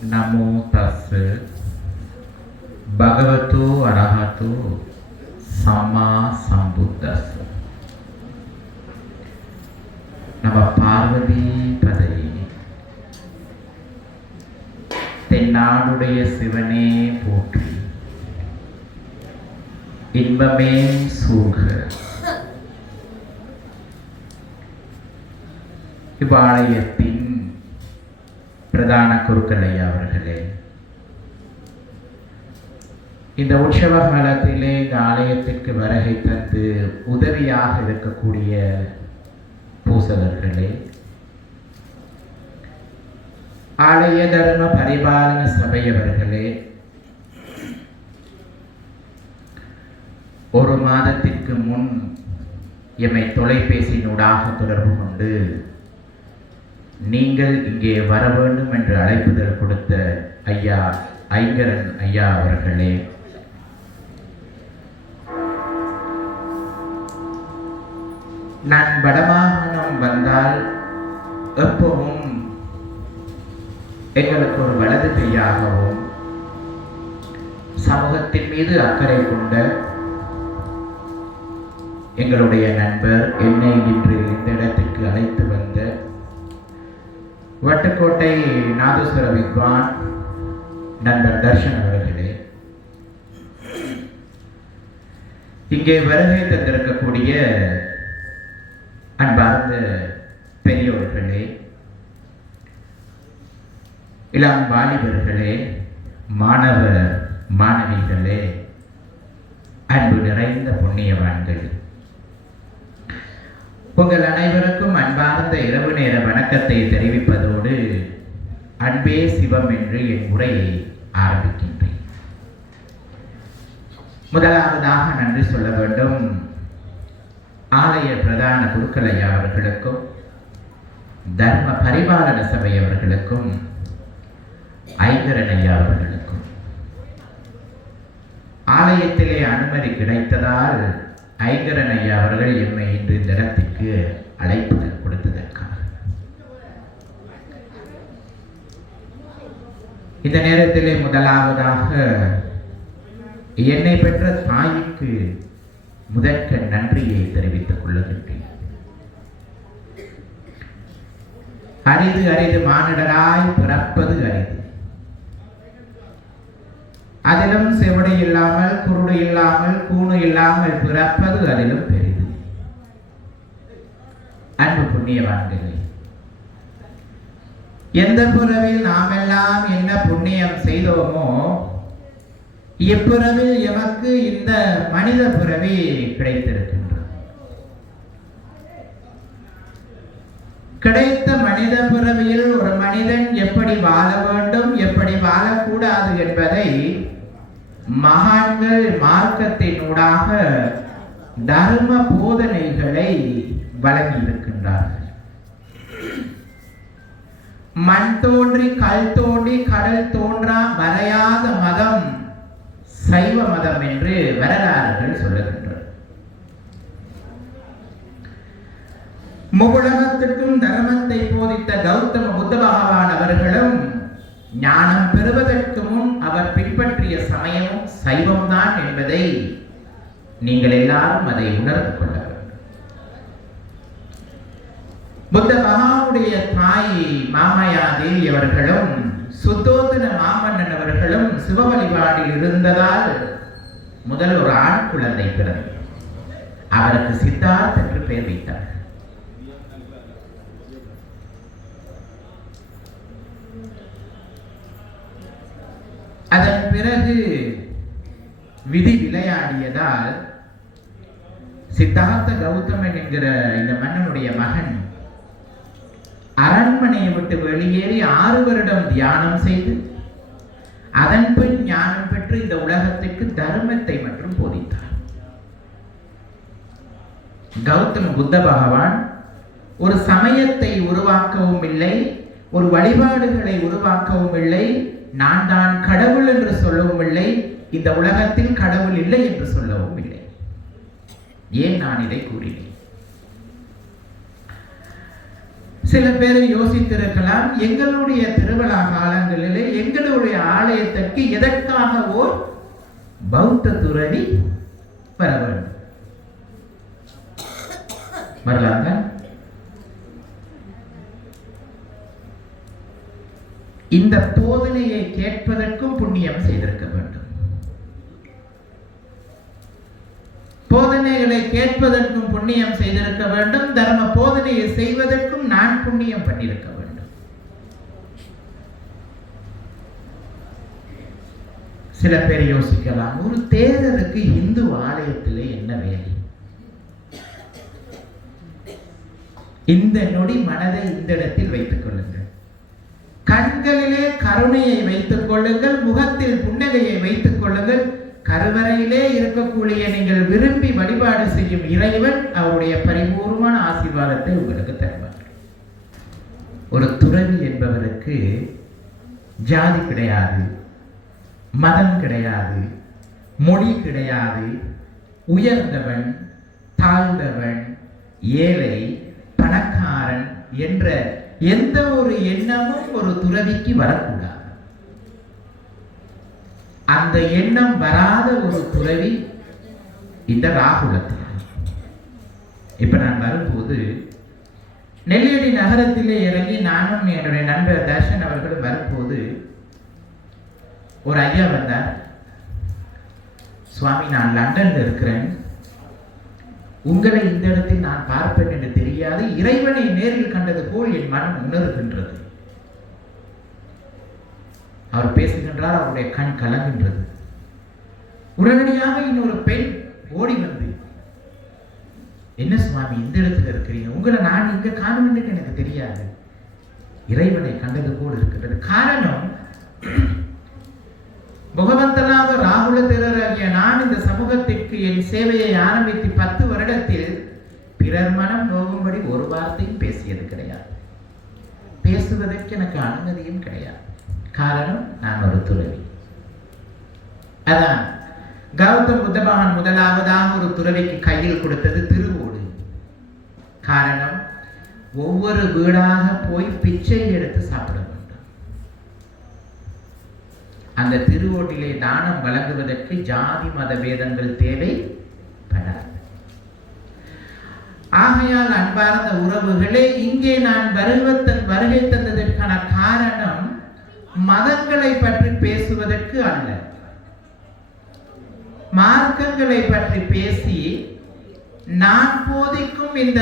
නමෝ තස්ස භගවතු අරහතු සම්මා සම්බුද්දස්ස. நம பார்வதி பதவி. தென்னாடுடைய சிவனே போற்றி. இன்பமே சூழ்க. இவ்வாலயத்தின் பிரதான குருக்கள் ஐயா அவர்களே, இந்த உற்சவ காலத்திலே இந்த ஆலயத்திற்கு வருகை தந்து உதவியாக இருக்கக்கூடிய பூசகர்களே, ஆலய தர்ம பரிபாலன சபையவர்களே, ஒரு மாதத்திற்கு முன் எம்மை தொலைபேசியினூடாக தொடர்பு கொண்டு நீங்கள் இங்கே வர வேண்டும் என்று அழைப்புதல் கொடுத்த ஐயா ஐங்கரன் ஐயா அவர்களே, நான் வடமாகாணம் வந்தால் எப்பவும் எங்களுக்கு ஒரு வலது கையாகவும் சமூகத்தின் மீது அக்கறை கொண்ட எங்களுடைய நண்பர் என்னை இன்று இந்த இடத்திற்கு அழைத்து வந்த வட்டுக்கோட்டை நாதஸ்வர வித்வான் நண்பர் தர்ஷன் அவர்களே, இங்கே வருகை தந்திருக்கக்கூடிய அன்பார்ந்த பெரியோர்களே, இளம் வாலிபர்களே, மாணவ மாணவிகளே, அன்பு நிறைந்த புண்ணியவான்கள், உங்கள் அனைவருக்கும் அன்பார்ந்த இரவு நேர வணக்கத்தை தெரிவிப்பதோடு அன்பே சிவம் என்று என் உரையை ஆரம்பிக்கின்றேன். முதலாவதாக நன்றி சொல்ல வேண்டும் ஆலய பிரதான குருக்கள் ஐயா அவர்களுக்கும் தர்ம பரிபாலன சபை அவர்களுக்கும் ஐங்கரன் ஐயா அவர்களுக்கும். ஆலயத்திலே அனுமதி கிடைத்ததால் ஐங்கரன் ஐயா அவர்கள் எம்மை இன்று இந்த இடத்திற்கு அழைப்புதல் கொடுத்ததற்காக. இந்த நேரத்திலே முதலாவதாக என்னை பெற்ற தாய்க்கு முதற்க நன்றியை தெரிவித்துக் கொள்ளுகின்றேன். அரிது அரிது மானிடராய் பிறப்பது அரிது. அதிலும் செவடு இல்லாமல் குருடு இல்லாமல் கூணு இல்லாமல் பிறப்பது அதிலும் பெரிது. அன்பு புண்ணியவான்களே, எந்த பிறவில் நாமெல்லாம் என்ன புண்ணியம் செய்தோமோ இப்பிறவில் எமக்கு இந்த மனித பிறவி கிடைத்திருக்கின்றது. கிடைத்த மனித பிறவியில் ஒரு மனிதன் எப்படி வாழ வேண்டும், எப்படி வாழக்கூடாது என்பதை மகான்கள் மார்க்கத்தினூடாக தர்ம போதனைகளை வழங்கி இருக்கின்றார்கள். மண் தோன்றி கல் தோன்றி கடல் தோன்றா மறையாத மதம் சைவ மதம் என்று வரலாறுகள் சொல்லுகின்றன. முகுலகத்திற்கும் தர்மத்தை போதித்த கௌதம புத்த பகவான் அவர்களும் ஞானம் பெறுவதற்கு முன் அவர் பின்பற்றிய சமயமும் சைவம்தான் என்பதை நீங்கள் எல்லாரும் அதை உணர்ந்து கொள்ள வேண்டும். புத்த மகாவுடைய தாய் மாமாயா தேவி அவர்களும் சுத்தோதன மாமன்னன் அவர்களும் சிவ வழிபாடில் இருந்ததால் முதல் ஒரு ஆண் குழந்தை பிறந்தது. அவருக்கு சித்தார்த் என்று பெயர் வைத்தார். அதன் பிறகு விதி விளையாடியதால் சித்தார்த்த கௌதமன் என்கிற இந்த மன்னனுடைய மகன் அரண்மனையை விட்டு வெளியேறி 6 வருடம் தியானம் செய்து அதன் பின் ஞானம் பெற்று இந்த உலகத்திற்கு தர்மத்தை மற்றும் போதித்தார். கௌதம புத்த பகவான் ஒரு சமயத்தை உருவாக்கவும் இல்லை, ஒரு வழிபாடுகளை உருவாக்கவும் இல்லை, நான் தான் கடவுள் என்று சொல்லவும் இல்லை, இந்த உலகத்தில் கடவுள் இல்லை என்று சொல்லவும் இல்லை. ஏன் நான் இதை கூறினேன்? சில பேர் யோசித்திருக்கலாம், எங்களுடைய திருவிழா காலங்களிலே எங்க ஆலயத்திற்கு எதற்காகவோ பௌத்த துறவி வர வேண்டும். வரலாங்க. இந்த போதனையை கேட்பதற்கும் புண்ணியம் செய்திருக்க வேண்டும். போதனைகளை கேட்பதற்கும் புண்ணியம் செய்திருக்க வேண்டும். தர்ம போதனையை செய்வதற்கும் நான் புண்ணியம் பண்ணியிருக்க வேண்டும். சில பேர் யோசிக்கலாம், ஒரு தேரருக்கு இந்து ஆலயத்திலே என்ன வேலை? இந்த நொடி மனதை இந்த இடத்தில் வைத்துக் கொள்ளுங்கள். கண்களிலே கருணையை வைத்துக் கொள்ளுங்கள், முகத்தில் புன்னகையை வைத்துக் கொள்ளுங்கள். கருவறையிலே இருக்கக்கூடிய நீங்கள் விரும்பி வழிபாடு செய்யும் இறைவன் அவருடைய பரிபூர்ணமான ஆசீர்வாதத்தை உங்களுக்கு தருவார். ஒரு துறவி என்பவருக்கு ஜாதி கிடையாது, மதம் கிடையாது, மொழி கிடையாது, உயர்ந்தவன் தாழ்ந்தவன், ஏழை பணக்காரன் என்ற எந்த ஒரு எண்ணமும் ஒரு துறவிக்கு வரக்கூடாது. அந்த எண்ணம் வராத ஒரு துறவி இந்த ராகுலத்தில். இப்ப நான் வரும்போது நெல்லியடி நகரத்திலே இறங்கி நானும் என்னுடைய நண்பர் தர்ஷன் அவர்களும் வரும்போது ஒரு ஐயா வந்தார். சுவாமி, நான் லண்டன்ல இருக்கிறேன், உங்களை இந்த இடத்தில் நான் பார்ப்பேன் என்று தெரியாது, இறைவனை நேரில் கண்டது போல் என் மனம் உணர்கின்றது. அவர் பேசுகின்றார், அவருடைய கண் கலங்குகின்றது. உடனடியாக இன்னொரு பெண் ஓடி வந்து, என்ன சுவாமி இந்த இடத்துல இருக்கிறீங்க, உங்களை நான் இங்க காணும்னு எனக்கு தெரியாது, இறைவனை கண்டது போல் இருக்கின்றது. காரணம், பகவந்தலாக ராகுல தேரராகிய நான் இந்த சமூகத்திற்கு என் சேவையை ஆரம்பித்து 10 வருடத்தில் பிறர் மனம் நோகும்படி ஒரு வார்த்தையும் பேசியது கிடையாது. பேசுவதற்கு எனக்கு அனுமதியும் கிடையாது. காரணம், நான் ஒரு துறவி. அதான் கௌதம் புத்த பகவான் முதலாவதாக ஒரு துறவிக்கு கையில் கொடுத்தது திருவோடு. காரணம், ஒவ்வொரு வீடாக போய் பிச்சை எடுத்து சாப்பிட வேண்டும். அந்த திருவோட்டிலே தானம் வழங்குவதற்கு ஜாதி மத வேதங்கள் தேவைப்படாது. ஆகையால் அன்பார்ந்த உறவுகளே, இங்கே நான் வருகை தந்ததற்கான காரணம் மதங்களை பற்றி பேசுவதற்கு அல்ல, மார்க்கங்களை பற்றி பேசி நான் போதிக்கும் இந்த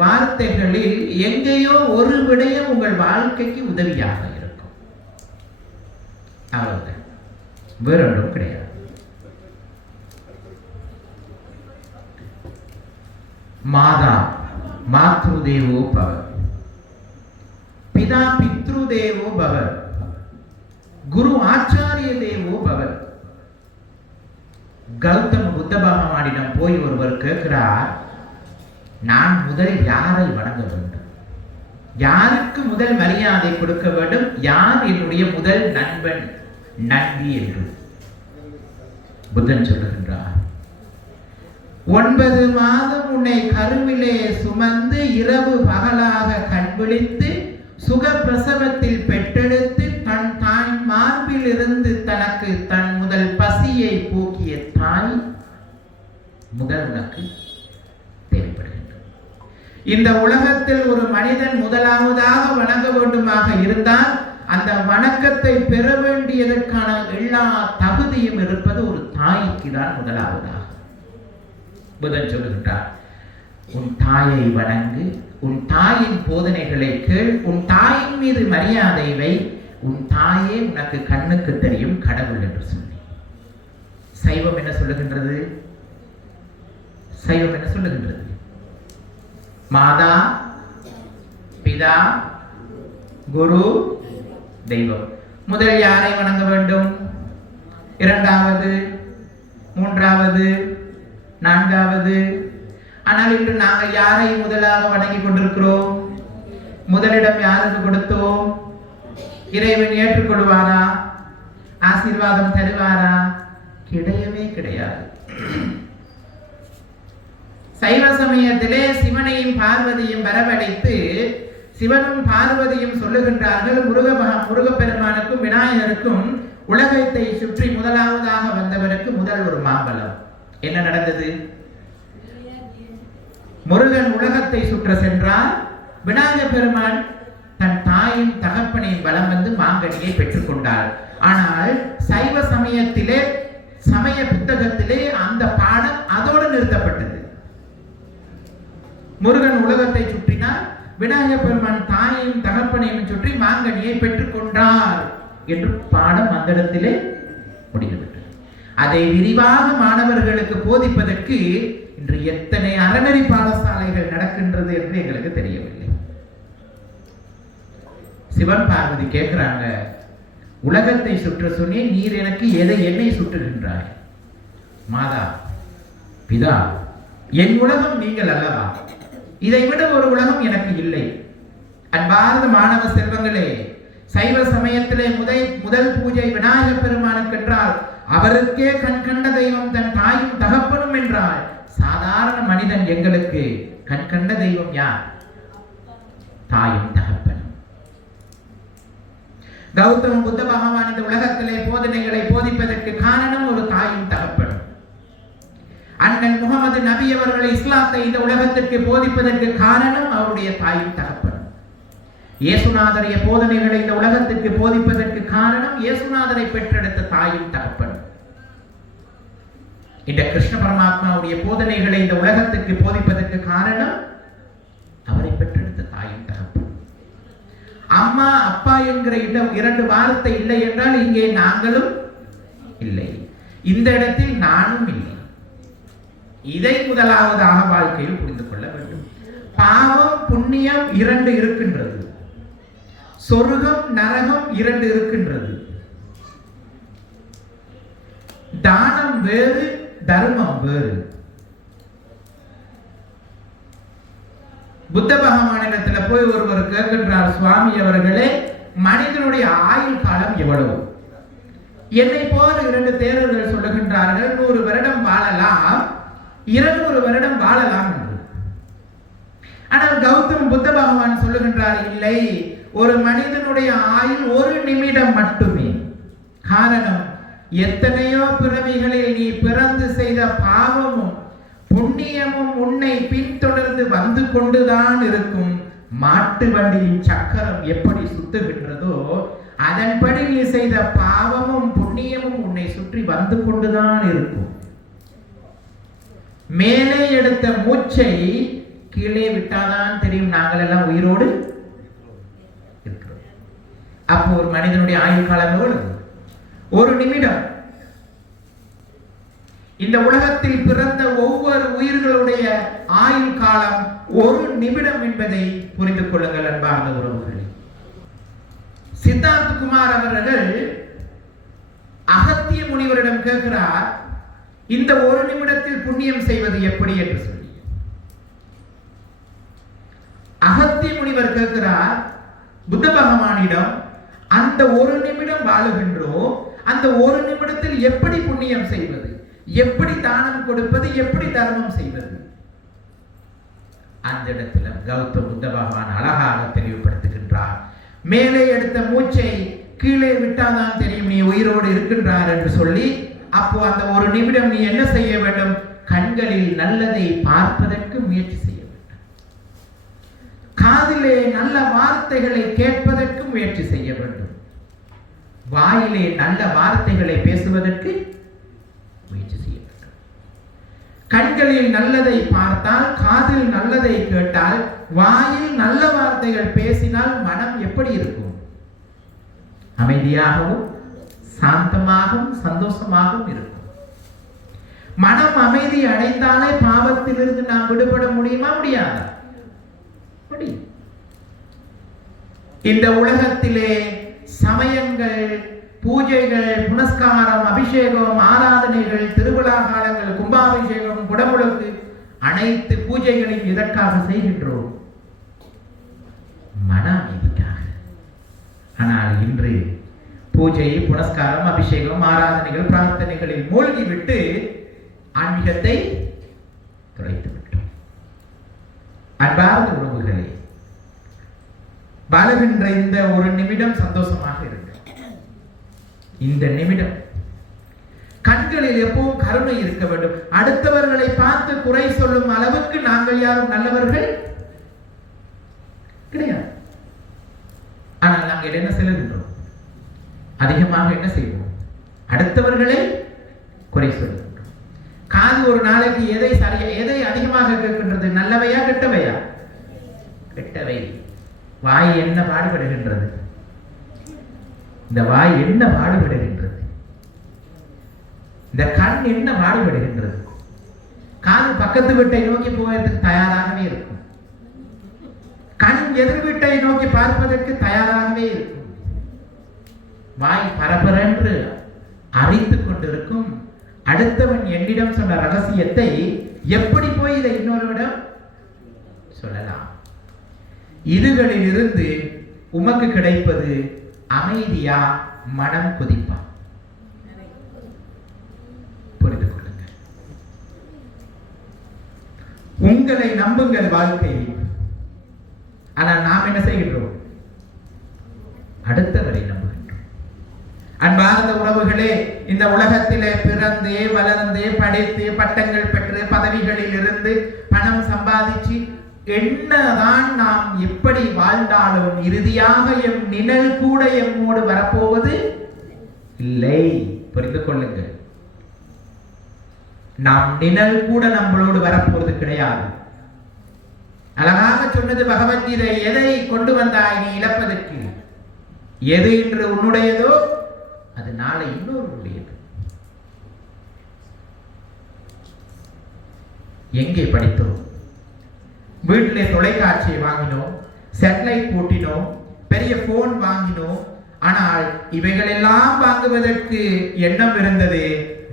வார்த்தைகளில் எங்கேயோ ஒரு விடயம் உங்கள் வாழ்க்கைக்கு உதவியாக இருக்கும். அவ்வளவுதான், வேறொன்றும் கிடையாது. மாதா மாத்ருதேவோ பவ, பிதா பித்ருதேவோ பவ, குரு ஆச்சாரிய தேவோ பவ. கௌதம புத்த பகவானிடம் போய் ஒருவர் கேட்கிறார், நான் முதல் யாரை வணங்க வேண்டும், யாருக்கு முதல் மரியாதை கொடுக்க வேண்டும், யார் என்னுடைய முதல் நண்பன் நண்பி என்று. புத்தன் சொல்லுகின்றார், 9 மாதம் உன்னை கருவிலே சுமந்து இரவு பகலாக கண்விழித்து சுக பிரசவத்தில் பெற்றெடுத்து தன் தாய் மார்பில் இருந்து தனக்கு தன் முதல் பசியை போக்கிய தாய் முதல் உனக்கு தேவைப்படுகின்றது. இந்த உலகத்தில் ஒரு மனிதன் முதலாவதாக வணங்க வேண்டுமாக இருந்தால் அந்த வணக்கத்தை பெற வேண்டியதற்கான எல்லா தகுதியும் இருப்பது ஒரு தாய்க்கு தான் முதலாவதாக. புதன் சொல்லுகின்றார், உன் தாயை வணங்கு, உன் தாயின் போதனைகளை கேள், உன் தாயின் மீது மரியாதை வை, உன் தாயே உனக்கு கண்ணுக்கு தெரியும் கடவுள் என்று சொல்லி. சைவம் என்ன சொல்லுகின்றது? சைவம் என்ன சொல்லுகின்றது? மாதா பிதா குரு தெய்வம். முதல் யாரை வணங்க வேண்டும்? இரண்டாவது, மூன்றாவது, நான்காவது. ஆனால் இன்று நாங்கள் யாரை முதலாக வணங்கி கொண்டிருக்கிறோம்? முதலிடம் யாருக்கு கொடுத்தோம்? இறைவன் ஏற்றுக்கொள்வாரா? ஆசீர்வாதம் தருவாரா? கிடையவே கிடையாது. சைவ சமயத்திலே சிவனையும் பார்வதியும் வரவழைத்து சிவனும் பார்வதியும் சொல்லுகின்றார்கள், முருகப்பெருமானுக்கும் விநாயகருக்கும் உலகத்தை சுற்றி முதலாவதாக வந்தவருக்கு முதல் ஒரு மாம்பழம். என்ன நடந்தது? முருகன் உலகத்தை சுற்ற சென்றால் விநாயகப் பெருமான் தன் தாயின் தகப்பனையும் வலம் வந்து மாங்கனியை பெற்றுக் கொண்டார். ஆனால் சைவ சமயத்திலே, சமய புத்தகத்திலே அந்த பாடம் அதோடு நிறுத்தப்பட்டது. முருகன் உலகத்தை சுற்றினார், விநாயகப் பெருமான் தாயையும் தகப்பனையும் சுற்றி மாங்கனியை பெற்றுக் கொண்டார் என்று பாடம் அந்த இடத்திலே முடிந்துவிட்டது. அதை விரிவாக மாணவர்களுக்கு போதிப்பதற்கு இன்று எத்தனை அறநெறி பாடசாலைகள் நடக்கின்றது என்று எங்களுக்கு தெரியவில்லை. சிவன் பார்வதி கேட்கிறாங்க, உலகத்தை சுற்ற சொன்னேன், நீர் எனக்கு என்னை சுற்றுகின்றாய்? மாதா, பிதா, என் உலகம் நீங்கள் அல்லவா? இதை விட ஒரு உலகம் எனக்கு இல்லை. அன்பார்ந்த மாணவ செல்வங்களே, சைவ சமயத்திலே முதல் பூஜை விநாயகப் பெருமானுக்கு என்றால் அவருக்கே கண் கண்ட தெய்வம் தன் தாயும் தகப்பனும் என்றால், சாதாரண மனிதன் எங்களுக்கு கண் கண்ட தெய்வம் யார்? தாயும் தகப்பனும். கௌதம புத்த பகவான் இந்த உலகத்திலே போதனைகளை போதிப்பதற்கு காரணம் ஒரு தாயும் தகப்பனும். அண்ணன் முகமது நபி அவர்களை இஸ்லாத்தை இந்த உலகத்திற்கு போதிப்பதற்கு காரணம் அவருடைய தாயும் தகப்பனும். இயேசுநாதரைய போதனைகளை இந்த உலகத்திற்கு போதிப்பதற்கு காரணம் இயேசுநாதரை பெற்றெடுத்த தாயும் தகப்பனும். இந்த கிருஷ்ண பரமாத்மாவுடைய போதனைகளை இந்த உலகத்துக்கு போதிப்பதற்கு காரணம் அவரை பெற்றெடுத்த தாயும் தகப்பனும். அம்மா அப்பா என்கிற இரண்டு வார்த்தை இல்லை என்றால் இங்கே நாங்களும் இல்லை, இந்த இடத்தில் நானும் இல்லை. இதை முதலாவதாக வாழ்க்கையில் புரிந்து கொள்ள வேண்டும். பாவம் புண்ணியம் இரண்டு இருக்கின்றது, சொர்க்கம் நரகம் இரண்டு இருக்கின்றது. தானம் வேறு, தர்மம் வேறு. புத்த பகவானிடத்துல போய் ஒருவர் கேட்கின்றார், சுவாமி அவர்களே, மனிதனுடைய ஆயுள் காலம் எவ்வளவு? என்னை போல இரண்டு தேரர்கள் சொல்லுகின்றார்கள், 100 வருடம் வாழலாம், 200 வருடம் வாழலாம் என்று. ஆனால் கௌதம் புத்த பகவான் சொல்லுகின்றார், இல்லை, ஒரு மனிதனுடைய ஆயுள் 1 நிமிடம் மட்டுமே. காரணம், எத்தனையோ பிறவிகளில் நீ பிறந்து செய்த பாவமும் புண்ணியமும் உன்னை பின்தொடர்ந்து வந்து கொண்டுதான் இருக்கும். மாட்டு வண்டியின் சக்கரம் எப்படி சுத்துகின்றதோ அதன்படி நீ செய்த பாவமும் புண்ணியமும் உன்னை சுற்றி வந்து கொண்டுதான் இருக்கும். மேலே எடுத்த மூச்சை கீழே விட்டாதான் தெரியும் நாங்கள் எல்லாம் உயிரோடு இருக்கிறோம். அப்போ ஒரு மனிதனுடைய ஆயுள் காலம் எவ்வளவு? 1 நிமிடம். இந்த உலகத்தில் பிறந்த ஒவ்வொரு உயிர்களுடைய ஆயுள் காலம் 1 நிமிடம் என்பதை புரிந்து கொள்ளுங்கள் அன்பார்ந்த உறவுகளே. சித்தார்த்த குமார் அவர்கள் அகத்திய முனிவரிடம் கேட்கிறார், இந்த 1 நிமிடத்தில் புண்ணியம் செய்வது எப்படி என்று சொல்லி. அகத்திய முனிவர் கேட்கிறார் புத்த பகவானிடம், அந்த 1 நிமிடம் வாழுகின்றோம், அந்த 1 நிமிடத்தில் எப்படி புண்ணியம் செய்வது, எப்படி தானம் கொடுப்பது, எப்படி தர்மம் செய்வது? அந்த இடத்துல கௌதம புத்த பகவான் அழகாக தெளிவுபடுத்துகின்றார். மேலே எடுத்த மூச்சை கீழே விட்டாதான் தெரியும் நீ உயிரோடு இருக்கின்றார் என்று சொல்லி, அப்போ அந்த 1 நிமிடம் நீ என்ன செய்ய வேண்டும்? கண்களில் நல்லதை பார்ப்பதற்கு முயற்சி செய்ய வேண்டும், காதிலே நல்ல வார்த்தைகளை கேட்பதற்கு முயற்சி செய்ய வேண்டும், வாயிலே நல்ல வார்த்தைகளை பேசுவதற்கு முயற்சி செய்ய வேண்டும். கண்களில் நல்லதை பார்த்தால், காதில் நல்லதை கேட்டால், வாயில் நல்ல வார்த்தைகள் பேசினால் மனம் எப்படி இருக்கும்? அமைதியாகவும் சாந்தமாகவும் சந்தோஷமாகவும் இருக்கும். மனம் அமைதி அடைந்தாலே பாவத்திலிருந்து நாம் விடுபட முடியுமா? முடியாதா? முடியும். இந்த உலகத்திலே சமயங்கள், பூஜைகள், புனஸ்காரம், அபிஷேகம், ஆராதனைகள், திருவிழா காலங்கள், கும்பாபிஷேகம், குடமுழுக்கு, அனைத்து பூஜைகளையும் எதற்காக செய்கின்றோம்? மன அமைதிக்காக. ஆனால் இன்று பூஜை, புனஸ்காரம், அபிஷேகம், ஆராதனைகள், பிரார்த்தனைகளில் மூழ்கிவிட்டு ஆன்மீகத்தை தொலைத்து விட்டோம். அன்பார்ந்த உறவுகளே, வாழுகின்ற இந்த 1 நிமிடம் சந்தோஷமாக இருக்கு. இந்த நிமிடம் கண்களில் எப்பவும் கருணை இருக்க வேண்டும். அடுத்தவர்களை பார்த்து குறை சொல்லும் அளவுக்கு நாங்கள் யாரும் நல்லவர்கள் கிடையாது. ஆனால் நாங்கள் என்ன செல்கின்றோம்? அதிகமாக என்ன செய்வோம்? அடுத்தவர்களை குறை சொல்லுகின்றோம். காது ஒரு நாளைக்கு எதை அதிகமாக கேட்கின்றது? நல்லவையா கெட்டவையா? கெட்டவை. வாய் என்ன பாடுபடுகின்றது? இந்த வாய் என்ன பாடுபடுகின்றது? இந்த கண் என்ன பாடுபடுகின்றது? காது பக்கத்து வீட்டை நோக்கி போவதற்கு தயாராகவே இருக்கும். கண் எதிர் வீட்டை நோக்கி பார்ப்பதற்கு தயாராகவே இருக்கும். வாய் பரபரென்று அறித்துக் கொண்டிருக்கும். அடுத்தவன் என்னிடம் சொன்ன ரகசியத்தை எப்படி போய் இதை இன்னொருவிடம் சொல்லலாம்? இதுகளில் இருந்து உமக்கு கிடைப்பது அமைதியா, மனம் கொதிப்பா? புரிந்து கொள்ளுங்கள். உங்களை நம்புங்கள் வாழ்க்கையை. ஆனால் நாம் என்ன செய்கின்றோம்? அடுத்தவரை நம்புகின்றோம். அன்பார்ந்த உறவுகளே, இந்த உலகத்திலே பிறந்து வளர்ந்து படித்து பட்டங்கள் பெற்று பதவிகளில் இருந்து பணம் சம்பாதிச்சு என்னதான் நாம் எப்படி வாழ்ந்தாலும் இறுதியாக எம் நிழல் கூட எம்மோடு வரப்போவது இல்லை. புரிந்து கொள்ளுங்கள். நாம் நிழல் கூட நம்மளோடு வரப்போவது கிடையாது. அழகாக சொன்னது பகவத்கீதை, எதை கொண்டு வந்தாய் நீ இழப்பதற்கு? எது இன்று உன்னுடையதோ அது நாளை இன்னொருடையது. எங்கே படித்தோம்? வீட்டிலே தொலைக்காட்சியை வாங்கினோம், சேட்டலைட் போட்டினோம், பெரிய போன் வாங்கினோம். ஆனால் இவைகள் எல்லாம் வாங்குவதற்கு எண்ணம் இருந்தது.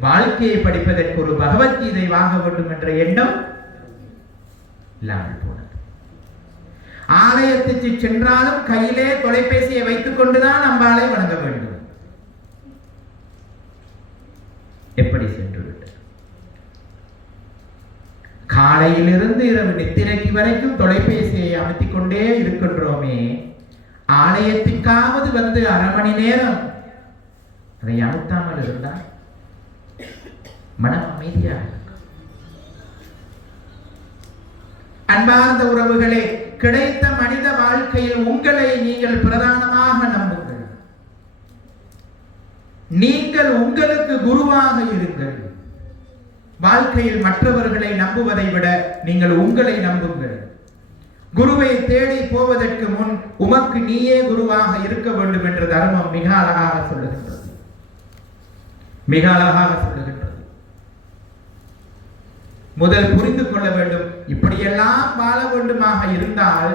வாழ்க்கையை படிப்பதற்கு ஒரு பகவத்கீதை வாங்க வேண்டும் என்ற எண்ணம் இல்லாமல் போனது. ஆலயத்துக்கு சென்றாலும் கையிலே தொலைபேசியை வைத்துக் கொண்டுதான் அம்பாளை வணங்க வேண்டும். எப்படி சென்று விட்டது? காலையிலிருந்து இரவு நித்திரைக்கு வரைக்கும் தொலைபேசியை அமைத்திக் கொண்டே இருக்கின்றோமே. ஆலயத்திற்காவது வந்து அரை மணி நேரம் அதை அழுத்தாமல் இருந்தால் மனம் அமைதியாக இருக்கும். அன்பார்ந்த உறவுகளே, கிடைத்த மனித வாழ்க்கையில் உங்களை நீங்கள் பிரதானமாக நம்புங்கள். நீங்கள் உங்களுக்கு குருவாக இருங்கள். வாழ்க்கையில் மற்றவர்களை நம்புவதை விட நீங்கள் உங்களை நம்புங்கள். குருவை தேடி போவதற்கு முன் உமக்கு நீயே குருவாக இருக்க வேண்டும் என்ற தர்மம் மிக அழகாக சொல்லுகின்றது. மிக அழகாக சொல்லுகின்றது. முதல் புரிந்து கொள்ள வேண்டும். இப்படியெல்லாம் வாழ வேண்டுமாக இருந்தால்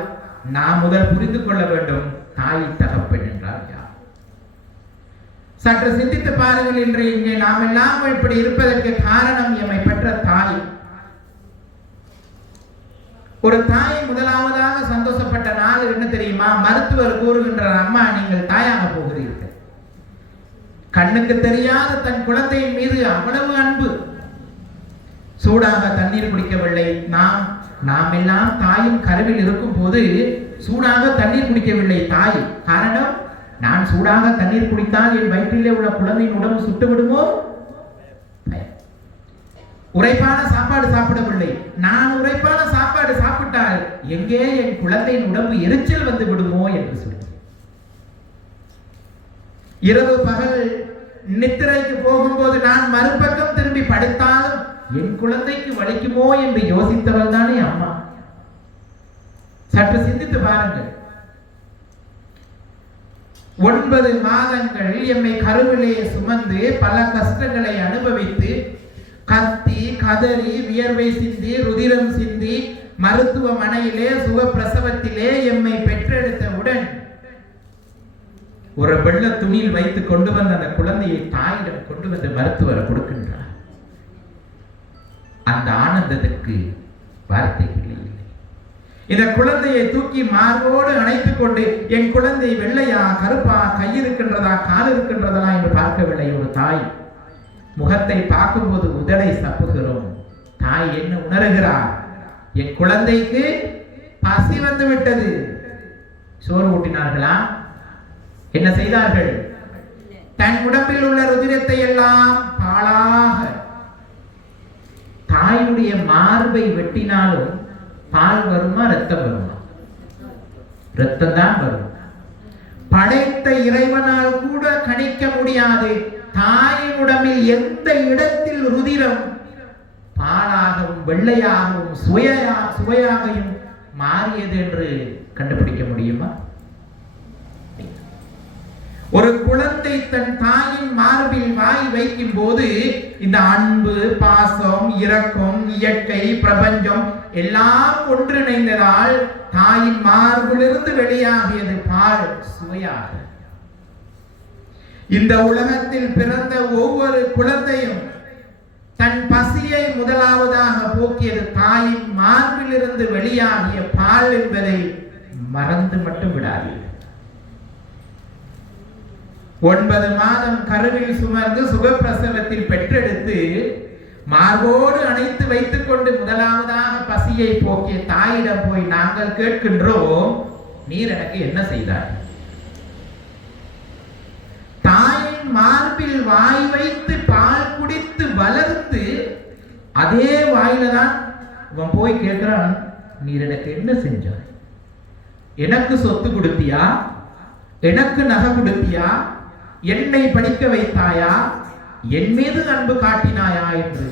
நாம் முதல் புரிந்து கொள்ள வேண்டும், தாய் தகப்பன் என்றால் யார்? சற்று சிந்தித்து பாருங்கள். இன்று இங்கே நாம் எல்லாம் இப்படி இருப்பதற்கு காரணம் எம்மை பெற்ற தாய். ஒரு தாய் முதலாவதாக சந்தோஷப்பட்ட நாள் என்ன தெரியுமா? மருத்துவர் கூறுகின்றார், அம்மா நீங்கள் தாயாக போகிறீர்கள். கண்ணுக்கு தெரியாத தன் குழந்தையின் மீது அவ்வளவு அன்பு. சூடாக தண்ணீர் குடிக்கவில்லை. நாம் எல்லாம் தாயின் கருவில் இருக்கும் போது சூடாக தண்ணீர் குடிக்கவில்லை தாய். காரணம், நான் சூடாக தண்ணீர் குடித்தால் என் வயிற்றிலே உள்ள குழந்தையின் உடம்பு சுட்டு விடுமோ? உரைப்பான சாப்பாடு சாப்பிடவில்லை. நான் உரைப்பான சாப்பாடு சாப்பிட்டால் எங்கே என் குழந்தையின் உடம்பு எரிச்சல் வந்து விடுமோ என்று சொல்லி இரவு பகல் நித்திரைக்கு போகும்போது நான் மறுபக்கம் திரும்பி படுத்தாலும் என் குழந்தைக்கு வலிக்குமோ என்று யோசித்தவள் தானே அம்மா. சற்று சிந்தித்து பாருங்கள். 9 மாதங்கள் எம்மை கருவிலே சுமந்து பல கஷ்டங்களை அனுபவித்து கத்தி கதறி வியர்வை சிந்தி ருதிரம் சிந்தி மருத்துவமனையிலே சுகப்பிரசவத்திலே எம்மை பெற்றெடுத்தவுடன் ஒரு வெள்ள துணியில் வைத்து கொண்டு வந்த அந்த குழந்தையை தாயிடம் கொண்டு வந்து மருத்துவர் கொடுக்கின்றார். அந்த ஆனந்தத்திற்கு வார்த்தைகள் இல்லை. இந்த குழந்தையை தூக்கி மார்போடு அணைத்துக் கொண்டு என் குழந்தை வெள்ளையா கருப்பா, கை இருக்கின்றதா கால் இருக்கின்றதா என்று பார்க்கவில்லை. ஒரு தாய் முகத்தை பார்க்கும்போது உதடை சப்புகிறோம். தாய் என்ன உணர்கிறார்? என் குழந்தைக்கு பசி வந்து விட்டது. சோறு ஊட்டினார்களா? என்ன செய்தார்கள்? தன் உடம்பில் உள்ள சமயத்தை எல்லாம் பாலாக. தாயுடைய மார்பை வெட்டினாலும் பால் வருமா, ரத்தம் வருமா? ரத்தம் தான் வரும். படைத்த இறைவனால் கூட கணிக்க முடியாது தாயின் உடம்பில் எந்த இடத்தில் ருதிரம் பாலாகவும் வெள்ளையாகவும் சுவையாகவும் மாறியது என்று கண்டுபிடிக்க முடியுமா? ஒரு குழந்தை தன் தாயின் மார்பில் வாய் வைக்கும் போது இந்த அன்பு, பாசம், இரக்கம், இயற்கை, பிரபஞ்சம் எல்லாம் ஒன்றிணைந்ததால் தாயின் மார்பிலிருந்து வெளியாகியது பால் சுவையாக. இந்த உலகத்தில் பிறந்த ஒவ்வொரு குழந்தையும் தன் பசியை முதலாவதாக போக்கியது தாயின் மார்பிலிருந்து வெளியாகிய பால் என்பதை மறந்து மட்டும் விடாதீர்கள். 9 மாதம் கருவில் சுமந்து சுகப்பிரசவத்தில் பெற்றெடுத்து மார்போடு அணைத்து வைத்துக் கொண்டு முதலாவதாக பசியை போக்கிய தாயிடம் போய் நாங்கள் கேட்கின்றோம், நீர் எனக்கு என்ன செய்தார்? தாயின் மார்பில் வாய் வைத்து பால் குடித்து வளர்ந்து அதே வாயில தான் அவன் போய் கேட்கிறான், நீர் எனக்கு என்ன செஞ்சார்? எனக்கு சொத்து கொடுத்தியா? எனக்கு நகை கொடுத்தியா? என்னை படிக்க வைத்தாயா? என் மீது அன்பு காட்டினாயா என்று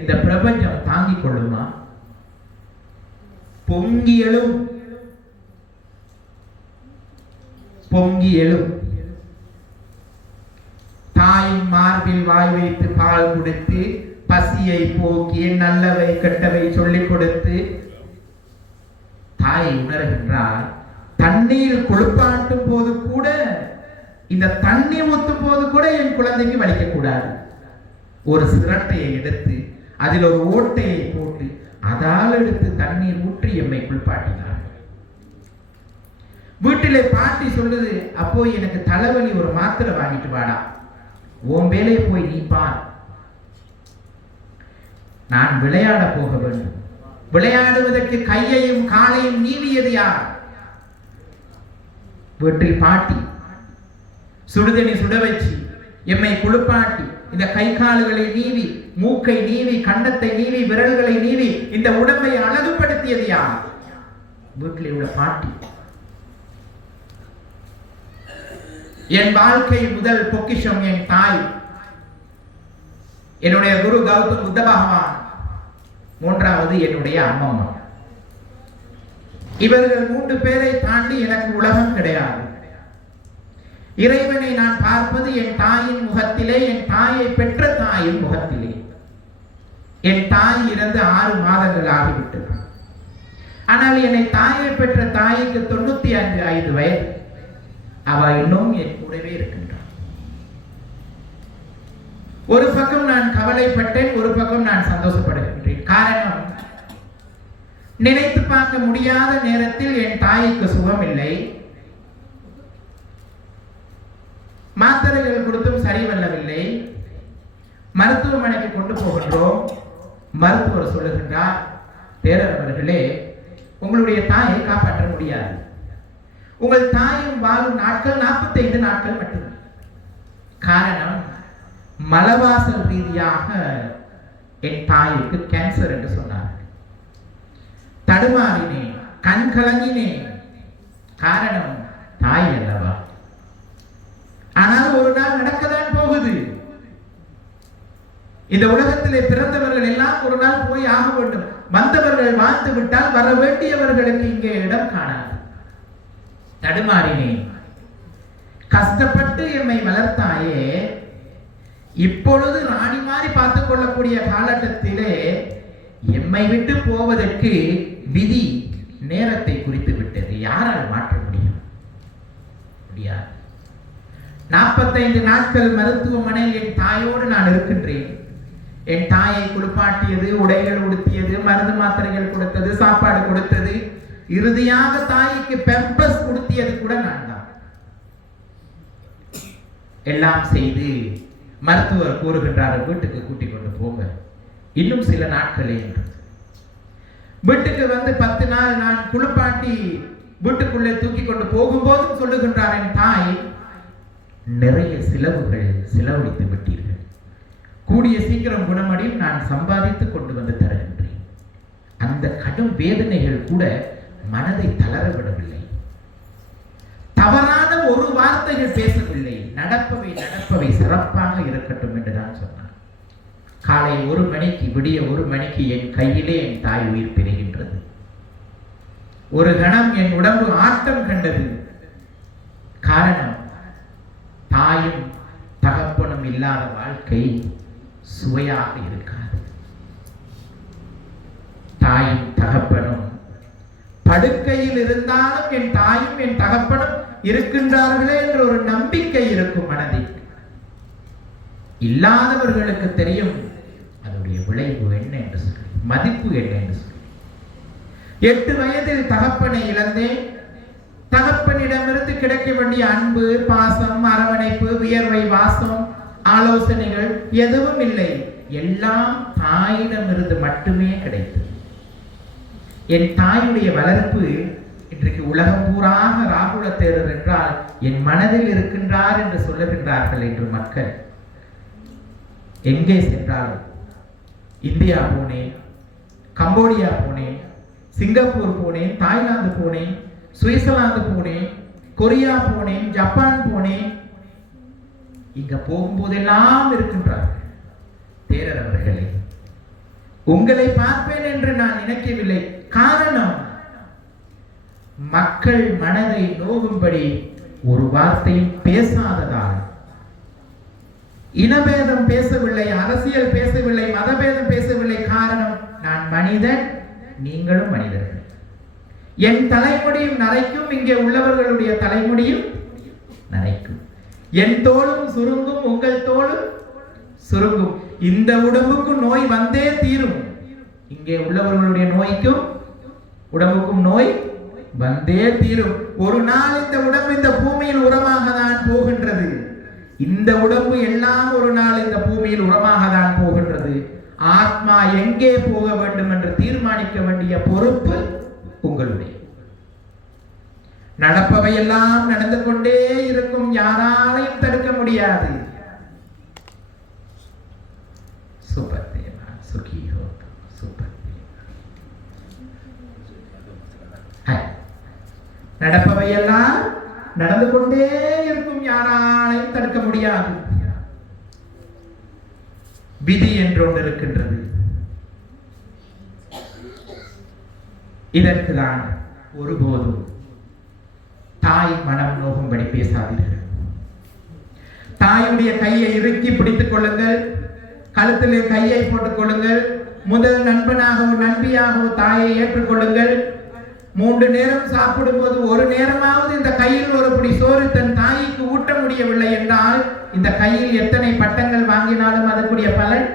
இந்த பிரபஞ்சம் தாங்கிக் கொள்ளுமா? பொங்கி எழும் தாயின் மார்பில் வாய் வைத்து பால் கொடுத்து பசியை போக்கி நல்லவை கெட்டவை சொல்லிக் கொடுத்து தாய் உணர்கின்றார். தண்ணீர் குளிப்பாட்டும் போது கூட, இந்த தண்ணி ஊத்தும் போது கூட என் குழந்தைக்கு வலிக்க கூடாது. ஒரு சிரட்டையை எடுத்து அதில் ஒரு ஓட்டையை போட்டு அதால் எடுத்து தண்ணீர் ஊற்றி எம்மை குளிப்பாட்டினார். வீட்டிலே பாட்டி சொல்லுது, அப்போ எனக்கு தலைவலி, ஒரு மாத்திரை வாங்கிட்டு வாடா, உன் வேலையை போய் நீ பார், நான் விளையாட போக வேண்டும். விளையாடுவதற்கு கையையும் காலையும் நீவியது யார்? வீட்டில் பாட்டி சுடுதண்ணி சுட வச்சு எம்மை குளிப்பாட்டி இந்த கை கால்களை நீவி, மூக்கை நீவி, கன்னத்தை நீவி, விரல்களை நீவி இந்த உடம்பை அழகுபடுத்தியது யார்? வீட்டில் உள்ள பாட்டி. என் வாழ்க்கை முதல் பொக்கிஷம் என் தாய். என்னுடைய குரு கௌதம் புத்த பகவான். 3வது என்னுடைய அம்மம்மா. இவர்கள் 3 பேரை தாண்டி எனக்கு உலகம் கிடையாது. இறைவனை நான் பார்ப்பது என் தாயின் முகத்திலே, என் தாயை பெற்ற தாயின் முகத்திலே. என் தாய் இறந்து 6 மாதங்கள் ஆகிவிட்டது. ஆனால் என்னை தாயை பெற்ற தாய்க்கு 95 வயது. அவ இன்னும் என் கூடவே இருக்கின்றார். ஒரு பக்கம் நான் கவலைப்பட்டேன், ஒரு பக்கம் நான் சந்தோஷப்படுகின்றேன். காரணம், நினைத்து பார்க்க முடியாத நேரத்தில் என் தாய்க்கு சுகம் இல்லை. மாத்திரைகள் கொடுத்தும் சரிவல்லவில்லை. மருத்துவமனைக்கு கொண்டு போகின்றோம். மருத்துவர் சொல்லுகின்றார், தேரர் அவர்களே, உங்களுடைய தாயை காப்பாற்ற முடியாது. உங்கள் தாயும் வாழும் நாட்கள் 45 நாட்கள் மட்டுமே. காரணம், மலவாசல் ரீதியாக என் தாய்க்கு கேன்சர் என்று சொன்னார். தடுமாறினேன், கண் கலங்கினேன். காரணம், தாய் அல்லவா. ஆனால் ஒரு நாள் நடக்கத்தான் போகுது. இந்த உலகத்திலே பிறந்தவர்கள் எல்லாம் ஒரு நாள் போய் ஆக வேண்டும். வந்தவர்கள் வாழ்ந்து விட்டால் வர வேண்டியவர்களுக்கு இங்கே இடம் காணாது. தடுமாறினேன். கஷ்டப்பட்டு எம்மை வளர்த்தாயே, இப்பொழுது ராணி மாதிரி பார்த்துக் கொள்ளக்கூடிய காலகட்டத்திலே எம்மை விட்டு போவதற்கு விதி நேரத்தை குறித்து விட்டது. யாரால் மாற்ற முடியும்? முடியாது. 45 நாட்கள் மருத்துவமனையில் என் தாயோடு நான் இருக்கின்றேன். என் தாயை குளிப்பாட்டியது, உடைகள் உடுத்தியது, மருந்து மாத்திரைகள் கொடுத்தது, சாப்பாடு கொடுத்தது, இறுதியாக தாய்க்கு பெம்பஸ் கொடுத்தியது கூட நான் தான். எல்லாம் செய்து மருத்துவர் கூறுகின்றார், வீட்டுக்கு கூட்டிக் கொண்டு போங்க, இன்னும் சில நாட்களே என்று. வீட்டுக்கு வந்து 10 நாள் நான் குளிப்பாட்டி வீட்டுக்குள்ளே தூக்கி கொண்டு போகும்போதும் சொல்லுகின்றார் என் தாய், நிறைய செலவழித்து விட்டீர்கள். கூடிய சீக்கிரம் குணமடையும், நான் சம்பாதித்து கொண்டு வந்து தருகின்றேன். அந்த கடும் வேதனைகள் கூட மனதை தளர விடவில்லை. தவறான ஒரு வார்த்தைகள் பேசவில்லை. நடப்பவை சிறப்பாக இருக்கட்டும் என்றுதான் சொன்னார். காலை 1 மணிக்கு, விடிய 1 மணிக்கு என் கையிலே என் தாய் உயிர் பெறுகின்றது. ஒரு கணம் என் உடம்பு ஆட்டம் கண்டது. காரணம், தாயும் தகப்பனும் இல்லாத வாழ்க்கை சுவையாக இருக்காது. தாயும் தகப்பனும் படுக்கையில் இருந்தாலும் என் தாயும் என் தகப்பனும் இருக்கின்றார்களே என்ற ஒரு நம்பிக்கை இருக்கும் மனதில். இல்லாதவர்களுக்கு தெரியும் அதனுடைய விளைவு என்ன என்று சொல்லி, மதிப்பு என்ன என்று சொல்லி. 8 வயதில் தகப்பனை இழந்தேன். தகப்பனிடமிருந்து கிடைக்க வேண்டிய அன்பு, பாசம், அரவணைப்பு, வியர்வை, வாசம், ஆலோசனைகள் எதுவும் இல்லை. எல்லாம் தாயிடமிருந்து மட்டுமே கிடைத்தது. என் தாயுடைய வளர்ப்பு இன்றைக்கு உலகம் பூராக ராகுல தேரர் என்றால் என் மனதில் இருக்கின்றார் என்று சொல்லுகின்றார்கள் என்று மக்கள். எங்கே சென்றாலும், இந்தியா போனேன், கம்போடியா போனேன், சிங்கப்பூர் போனேன், தாய்லாந்து போனேன், சுவிட்சர்லாந்து போனேன், கொரியா போனேன், ஜப்பான் போனேன். இங்க போகும்போதெல்லாம் இருக்கின்றார்கள். தேரர் அவர்களே, உங்களை பார்ப்பேன் என்று நான் நினைக்கவில்லை. காரணம், மக்கள் மனதை நோகும்படி ஒரு வார்த்தையும் பேசாததால். இனபேதம் பேசவில்லை, அரசியல் பேசவில்லை, மதபேதம் பேசவில்லை. காரணம், நான் மனிதன், நீங்களும் மனிதர்கள். என் தலைமுடியும் நரைக்கும், இங்கே உள்ளவர்களுடைய தலைமுடியும் நரைக்கும். என் தோளும் சுருங்கும், உங்கள் தோளும் சுருங்கும். இந்த உடம்புக்கு நோய் வந்தே தீரும். இங்கே உள்ளவர்களுடைய நோய்க்கும் உடம்புக்கும் நோய் வந்தே தீரும். ஒரு நாள் இந்த உடம்பு இந்த பூமியில் உரமாக தான் போகின்றது. இந்த உடம்பு எல்லாம் ஒரு நாள் இந்த பூமியில் உரமாக தான் போகின்றது. ஆத்மா எங்கே போக வேண்டும் என்று தீர்மானிக்க வேண்டிய பொறுப்பு உங்களுடைய. நடப்பவையெல்லாம் நடந்து கொண்டே இருக்கும், யாராலையும் தடுக்க முடியாது. நடப்பவையெல்லாம் நடந்து கொண்டே இருக்கும், யாராலையும் தடுக்க முடியாது. விதி என்று ஒன்று இருக்கின்றது. இதற்குதான் ஒருபோதும் தாய் மனம் நோகும்படி பேசாதீர்கள். தாயுடைய கையை இறுக்கி பிடித்துக் கொள்ளுங்கள். கழுத்திலே கையை போட்டுக் கொள்ளுங்கள். முதல் நண்பனாகவோ நண்பியாகவோ தாயை ஏற்றுக்கொள்ளுங்கள். 3 நேரம் சாப்பிடும் போது ஒரு நேரமாவது இந்த கையில் ஒரு பிடி சோறு தன் தாய்க்கு ஊட்ட முடியவில்லை என்றால் இந்த கையில் எத்தனை பட்டங்கள் வாங்கினாலும் அதற்குரிய பலன்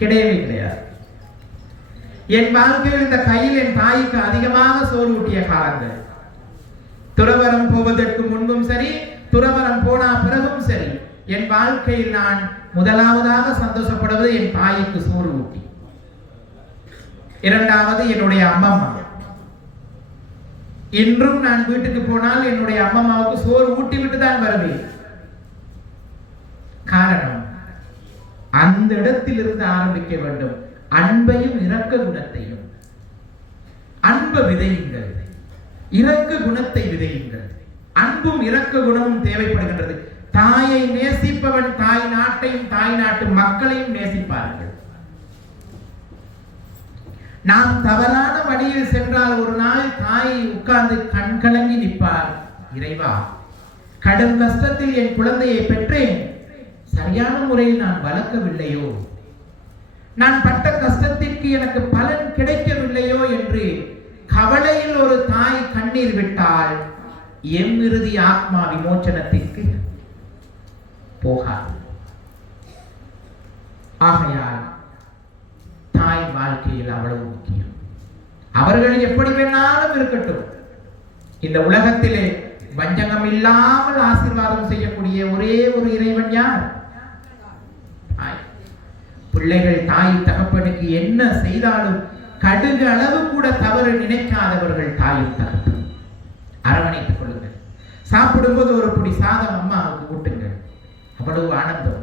கிடையவே கிடையாது. என் வாழ்க்கையில் இந்த கையில் என் தாய்க்கு அதிகமாக சோறு ஊட்டிய காலங்கள், துறவரம் போவதற்கு முன்பும் சரி, துறவரம் போனா பிறகும் சரி, என் வாழ்க்கையில் நான் முதலாவதாக சந்தோஷப்படுவது என் தாய்க்கு சோறு ஊட்டி. இரண்டாவது என்னுடைய அம்மம்மா. இன்றும் நான் வீட்டுக்கு போனால் என்னுடைய அம்மம்மாவுக்கு சோறு ஊட்டி விட்டு தான் வருவேன். காரணம், அந்த இடத்தில் இருந்து ஆரம்பிக்க வேண்டும். அன்பையும் இரக்க குணத்தையும். அன்பை விதையுங்கள், இரக்க குணத்தை விதையுங்கள். அன்பும் இரக்க குணமும் தேவைப்படுகின்றது. தாயை நேசிப்பவன் தாய் நாட்டையும் தாய் நாட்டு மக்களையும் நேசிப்பார்கள். நாம் தவறான வழியில் சென்றால் ஒரு நாள் தாய் உட்கார்ந்து கண் கலங்கி நிற்பார். இறைவா, கடும் கஷ்டத்தில் என் குழந்தையை பெற்றேன், சரியான முறையில் நான் வளர்க்கவில்லையோ, நான் பட்ட கஷ்டத்திற்கு எனக்கு பலன் கிடைக்கவில்லையோ என்று கவலையில் ஒரு தாய் கண்ணீர் விட்டால் எம் இறுதி ஆத்மா விமோச்சனத்திற்கு போகாது. ஆகையால் தாய் வாழ்க்கையில் அவ்வளவு முக்கியம். அவர்கள் எப்படி வேணாலும் இருக்கட்டும், இந்த உலகத்திலே வஞ்சகம் இல்லாமல் ஆசீர்வாதம் செய்யக்கூடிய ஒரே ஒரு இறைவன் யார்? பிள்ளைகள் தாய் தகப்பனுக்கு என்ன செய்தாலும் கடுகு அளவு கூட தவறு நினைக்காதவர்கள் தாயும் தகப்பன். அரவணைத்துக் கொள்ளுங்கள். சாப்பிடும்போது ஒரு பிடி சாதம் அம்மாவுக்கு ஊட்டுங்க, அவ்வளவு ஆனந்தம்.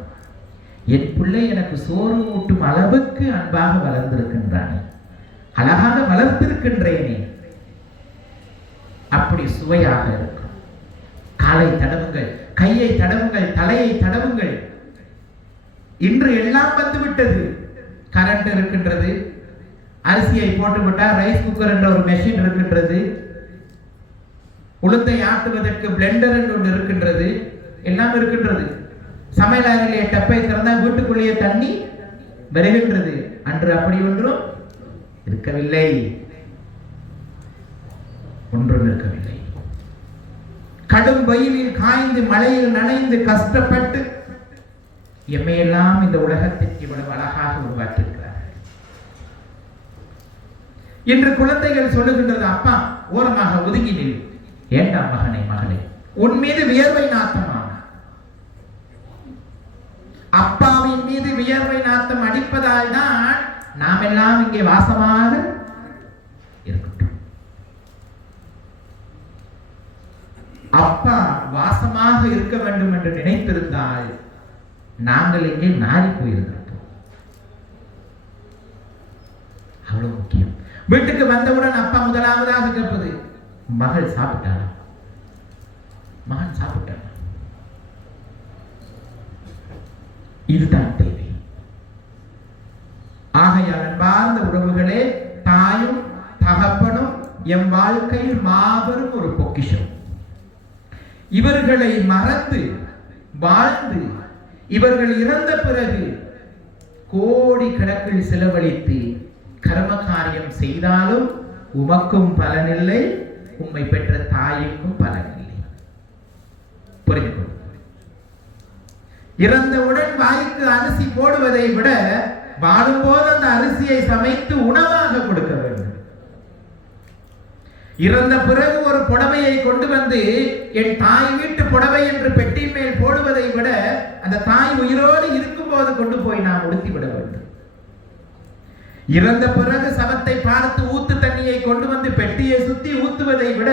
என் பிள்ளை எனக்கு சோறு ஊட்டும் அளவுக்கு அன்பாக வளர்ந்திருக்கின்றானே, அழகாக வளர்த்திருக்கின்றேனே, அப்படி சுவையாக இருக்கும். காலை தடவுங்கள், கையை தடவுங்கள், தலையை தடவுங்கள். இன்று எல்லாம் வந்துவிட்டது. கரண்ட் இருக்கின்றது, அரிசியை போட்டுவிட்டால் ரைஸ் குக்கர் என்ற ஒரு மெஷின் இருக்கின்றது, உளுந்தை ஆட்டுவதற்கு பிளெண்டர் என்று ஒன்று இருக்கின்றது, எல்லாம் இருக்கின்றது. சமையல் அறையிலே டப்பை திறந்தால் வீட்டுக்குள்ளேயே தண்ணி வருகின்றது. அன்று அப்படி ஒன்றும் இருக்கவில்லை, ஒன்றும் இருக்கவில்லை. கடும் வெயிலில் காய்ந்து மழையில் நனைந்து கஷ்டப்பட்டு எம்மையெல்லாம் இந்த உலகத்திற்கு இவ்வளவு அழகாக உருவாக்கியிருக்கிறார்கள். இன்று குழந்தைகள் சொல்லுகின்றது, அப்பா ஓரமாக ஒதுங்கி நில். ஏண்டா மகனே, மகளே, உன் மீது வியர்வை நாத்தமா? அப்பாவின் மீது வியர்வை நாத்தம் அடிப்பதால் தான் நாம் எல்லாம் இங்கே வாசமாக இருக்கட்டும். அப்பா வாசமாக இருக்க வேண்டும் என்று நினைத்திருந்தால் நாங்கள் இங்கே நாரி போயிருந்தோம். அவ்வளவு முக்கியம். வீட்டுக்கு வந்தவுடன் அப்பா முதலாவதாக கேட்பது, மகள் சாப்பிட்டாரா, மகன் சாப்பிட்டாரா? இதுதான் தேவை. ஆகையால் அன்பார்ந்த உறவுகளே, தாயும் தகப்பனும் எம் வாழ்க்கையில் மாபெரும் ஒரு பொக்கிஷம். இவர்களை மறந்து வாழ்ந்து இவர்கள் இறந்த பிறகு கோடி கணக்கில் செலவழித்து கர்ம காரியம் செய்தாலும் உமக்கும் பலனில்லை, உம்மை பெற்ற தாய்க்கும் பலனில்லை. புரிந்து கொள்ளுங்கள். இறந்தவுடன் வாய்க்கு அரிசி போடுவதை விட வாழும்போது அந்த அரிசியை சமைத்து உணவாக கொடுக்க வேண்டும். இறந்த பிறகு ஒரு புடவையை கொண்டு வந்து என் தாய் வீட்டு புடவை என்று பெட்டி மேல் போடுவதை விட அந்த தாய் உயிரோடு இருக்கும் போது கொண்டு போய் நாம் உடுத்தி விட வேண்டும். இறந்த பிறகு சவத்தை பார்த்து ஊத்து தண்ணியை கொண்டு வந்து பெட்டியை சுத்தி ஊத்துவதை விட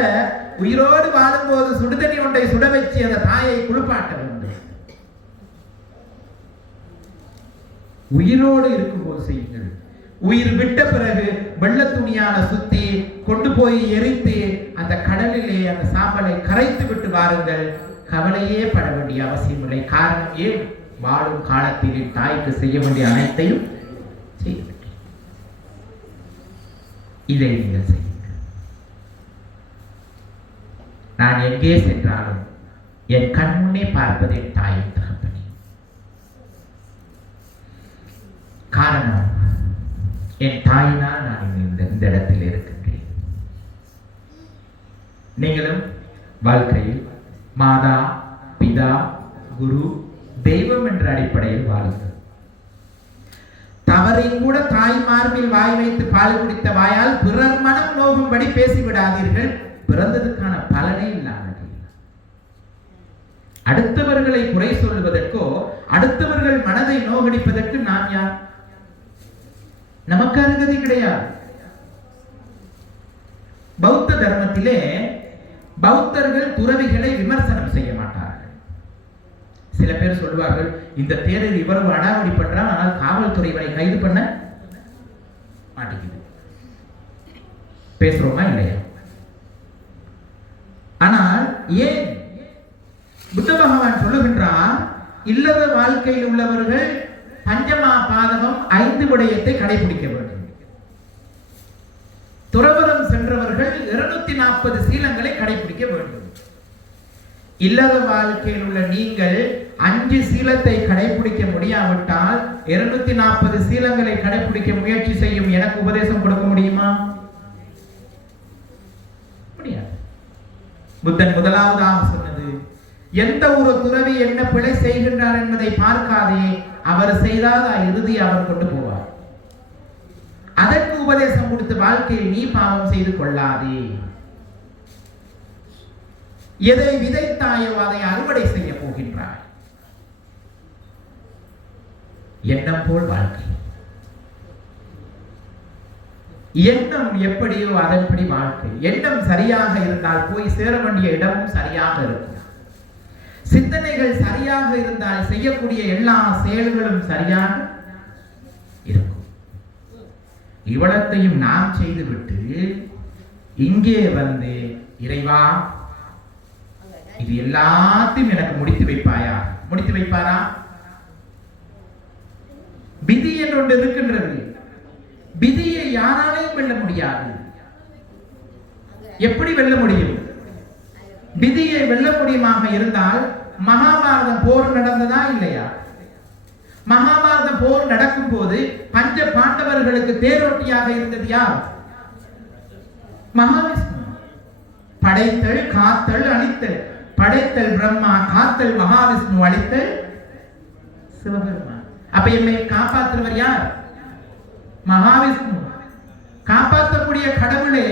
உயிரோடு வாழும்போது சுடுதண்ணி ஒன்றை சுட வச்சு அந்த தாயை குளிப்பாட்ட வேண்டும். உயிரோடு இருக்கும்போது செய்யுங்கள். உயிர் விட்ட பிறகு வெள்ள துணியான சுத்தி கொண்டு போய் எரித்து அந்த கடலிலே அந்த சாம்பலை கரைத்து விட்டு வாருங்கள். கவலையே பட வேண்டிய அவசியம் இல்லை. காரணம், ஏன் வாழும் காலத்தில் தாய்க்கு செய்ய வேண்டிய அனைத்தையும் செய்ய வேண்டும். இதை நீங்கள் செய்யுங்கள். நான் எங்கே சென்றாலும் என் கண் முன்னே பார்ப்பது என் தாயின் தகப்பனே. காரணம், என் தாயினால் நான் இந்த இடத்தில் இருக்கின்றேன். நீங்களும் வாழ்க்கையில் மாதா, பிதா, குரு, தெய்வம் என்ற அடிப்படையில் வாழுங்கள். தவறையும் கூட தாய் மார்பில் வாய் வைத்து பால் குடித்த வாயால் பிறர் மனம் நோகும்படி பேசிவிடாதீர்கள். பிறந்ததுக்கான பலனே இல்லாமல் அடுத்தவர்களை குறை சொல்வதற்கோ அடுத்தவர்கள் மனதை நோகடிப்பதற்கு நாம் யார்? நமக்கு அருகதை கிடையாது. பௌத்த தர்மத்திலே பௌத்தர்கள் துறவிகளை விமர்சனம் செய்ய மாட்டார்கள். சில பேர் சொல்வார்கள், இந்த தேரர் இவ்வளவு அடாவடி பண்றான், ஆனால் காவல்துறை இவரை கைது பண்ண மாட்டேங்குது. பேசுறோமா இல்லையா? ஆனால் ஏன் புத்த பகவான் சொல்லுகின்றார், இல்லற வாழ்க்கையில் உள்ளவர்கள் பஞ்சமா பாதகம் 5 விடயத்தை கடைபிடிக்க வேண்டும். துறவரம் சென்றவர்கள் 240 சீலங்களை கடைபிடிக்க வேண்டும். இல்லற வாழ்க்கையில் உள்ள நீங்கள் 5 சீலத்தை கடைபிடிக்க முடியாவிட்டால் 240 சீலங்களை கடைபிடிக்க முயற்சி செய்யும் எனக்கு உபதேசம் கொடுக்க முடியுமா? முடியாது. புத்தன் முதலாவதாக சொன்னது, எந்த ஒரு துறவி என்ன பிழை செய்கின்றார் என்பதை பார்க்காதே, அவர் செய்தால் இறுதி அவர் கொண்டு போவார். அதற்கு உபதேசம் கொடுத்து வாழ்க்கையில் நீ பாவம் செய்து கொள்ளாதே. எதை விதைத்தாயோ அதை அறுவடை செய்ய போகின்றாய். எண்ணம் போல் வாழ்க்கை. எண்ணம் எப்படியோ அதன்படி வாழ்க்கை. எண்ணம் சரியாக இருந்தால் போய் சேர வேண்டிய இடமும் சரியாக இருக்கும். சிந்தனைகள் சரியாக இருந்தால் செய்யக்கூடிய எல்லா செயல்களும் சரியாக இருக்கும். இவ்வளத்தையும் நாம் செய்துவிட்டு இங்கே வந்து இறைவா இது எல்லாத்தையும் எனக்கு முடித்து வைப்பாயா? முடித்து வைப்பாரா? விதி என்று ஒன்று இருக்கின்றது. விதியை யாராலையும் வெல்ல முடியாது. எப்படி வெல்ல முடியும்? விதியை வெல்ல முடியுமாக இருந்தால் மகாபாரதம் போர் நடந்ததா இல்லையா? மகாபாரதம் போர் நடக்கும் போது பஞ்ச பாண்டவர்களுக்கு தேரோட்டியாக இருந்தது யார்? மகாவிஷ்ணு. படைத்தல், காத்தல், அழித்தல். படைத்தல் பிரம்மா, காத்தல் மகாவிஷ்ணு, அழித்தல் சிவபெருமான். அப்ப என்னை காப்பாற்றுவர் யார்? மகாவிஷ்ணு. காப்பாற்றக்கூடிய கடவுளே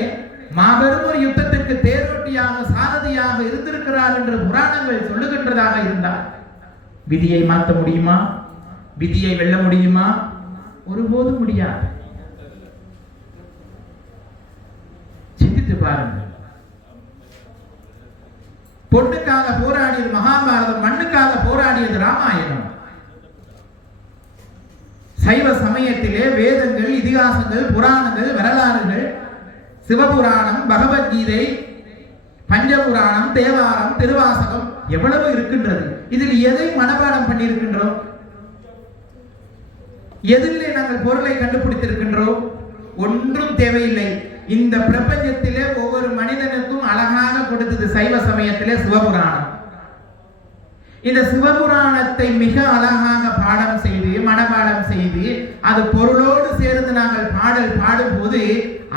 மாபெரும் ஒரு யுத்தத்திற்கு தேரோட்டியாக சாரதியாக இருந்திருக்கிறார் என்று புராணங்கள் சொல்லுகின்றதாக இருந்தால் விதியை மாற்ற முடியுமா? விதியை வெல்ல முடியுமா? ஒருபோதும் முடியாது. சிந்தித்து பாருங்கள். பொண்ணுக்காக போராடியது மகாபாரதம், மண்ணுக்காக போராடியது ராமாயணம். சைவ சமயத்திலே வேதங்கள், இதிகாசங்கள், புராணங்கள், வரலாறுகள், சிவபுராணம், பகவத்கீதை, பஞ்சபுராணம், தேவாரம், திருவாசகம் எவ்வளவு இருக்கின்றது. இதில் எதை மனப்பாடம் பண்ணியிருக்கின்றோம்? எதிலே நாங்கள் பொருளை கண்டுபிடித்திருக்கின்றோம்? ஒன்றும் தேவையில்லை. இந்த பிரபஞ்சத்திலே ஒவ்வொரு மனிதனுக்கும் அழகாக கொடுத்தது சைவ சமயத்திலே சிவபுராணம். இந்த சிவபுராணத்தை மிக அழகாக பாடம் செய்து மனப்பாடம் செய்து அது பொருளோடு சேர்ந்து நாங்கள் பாடல் பாடும் போது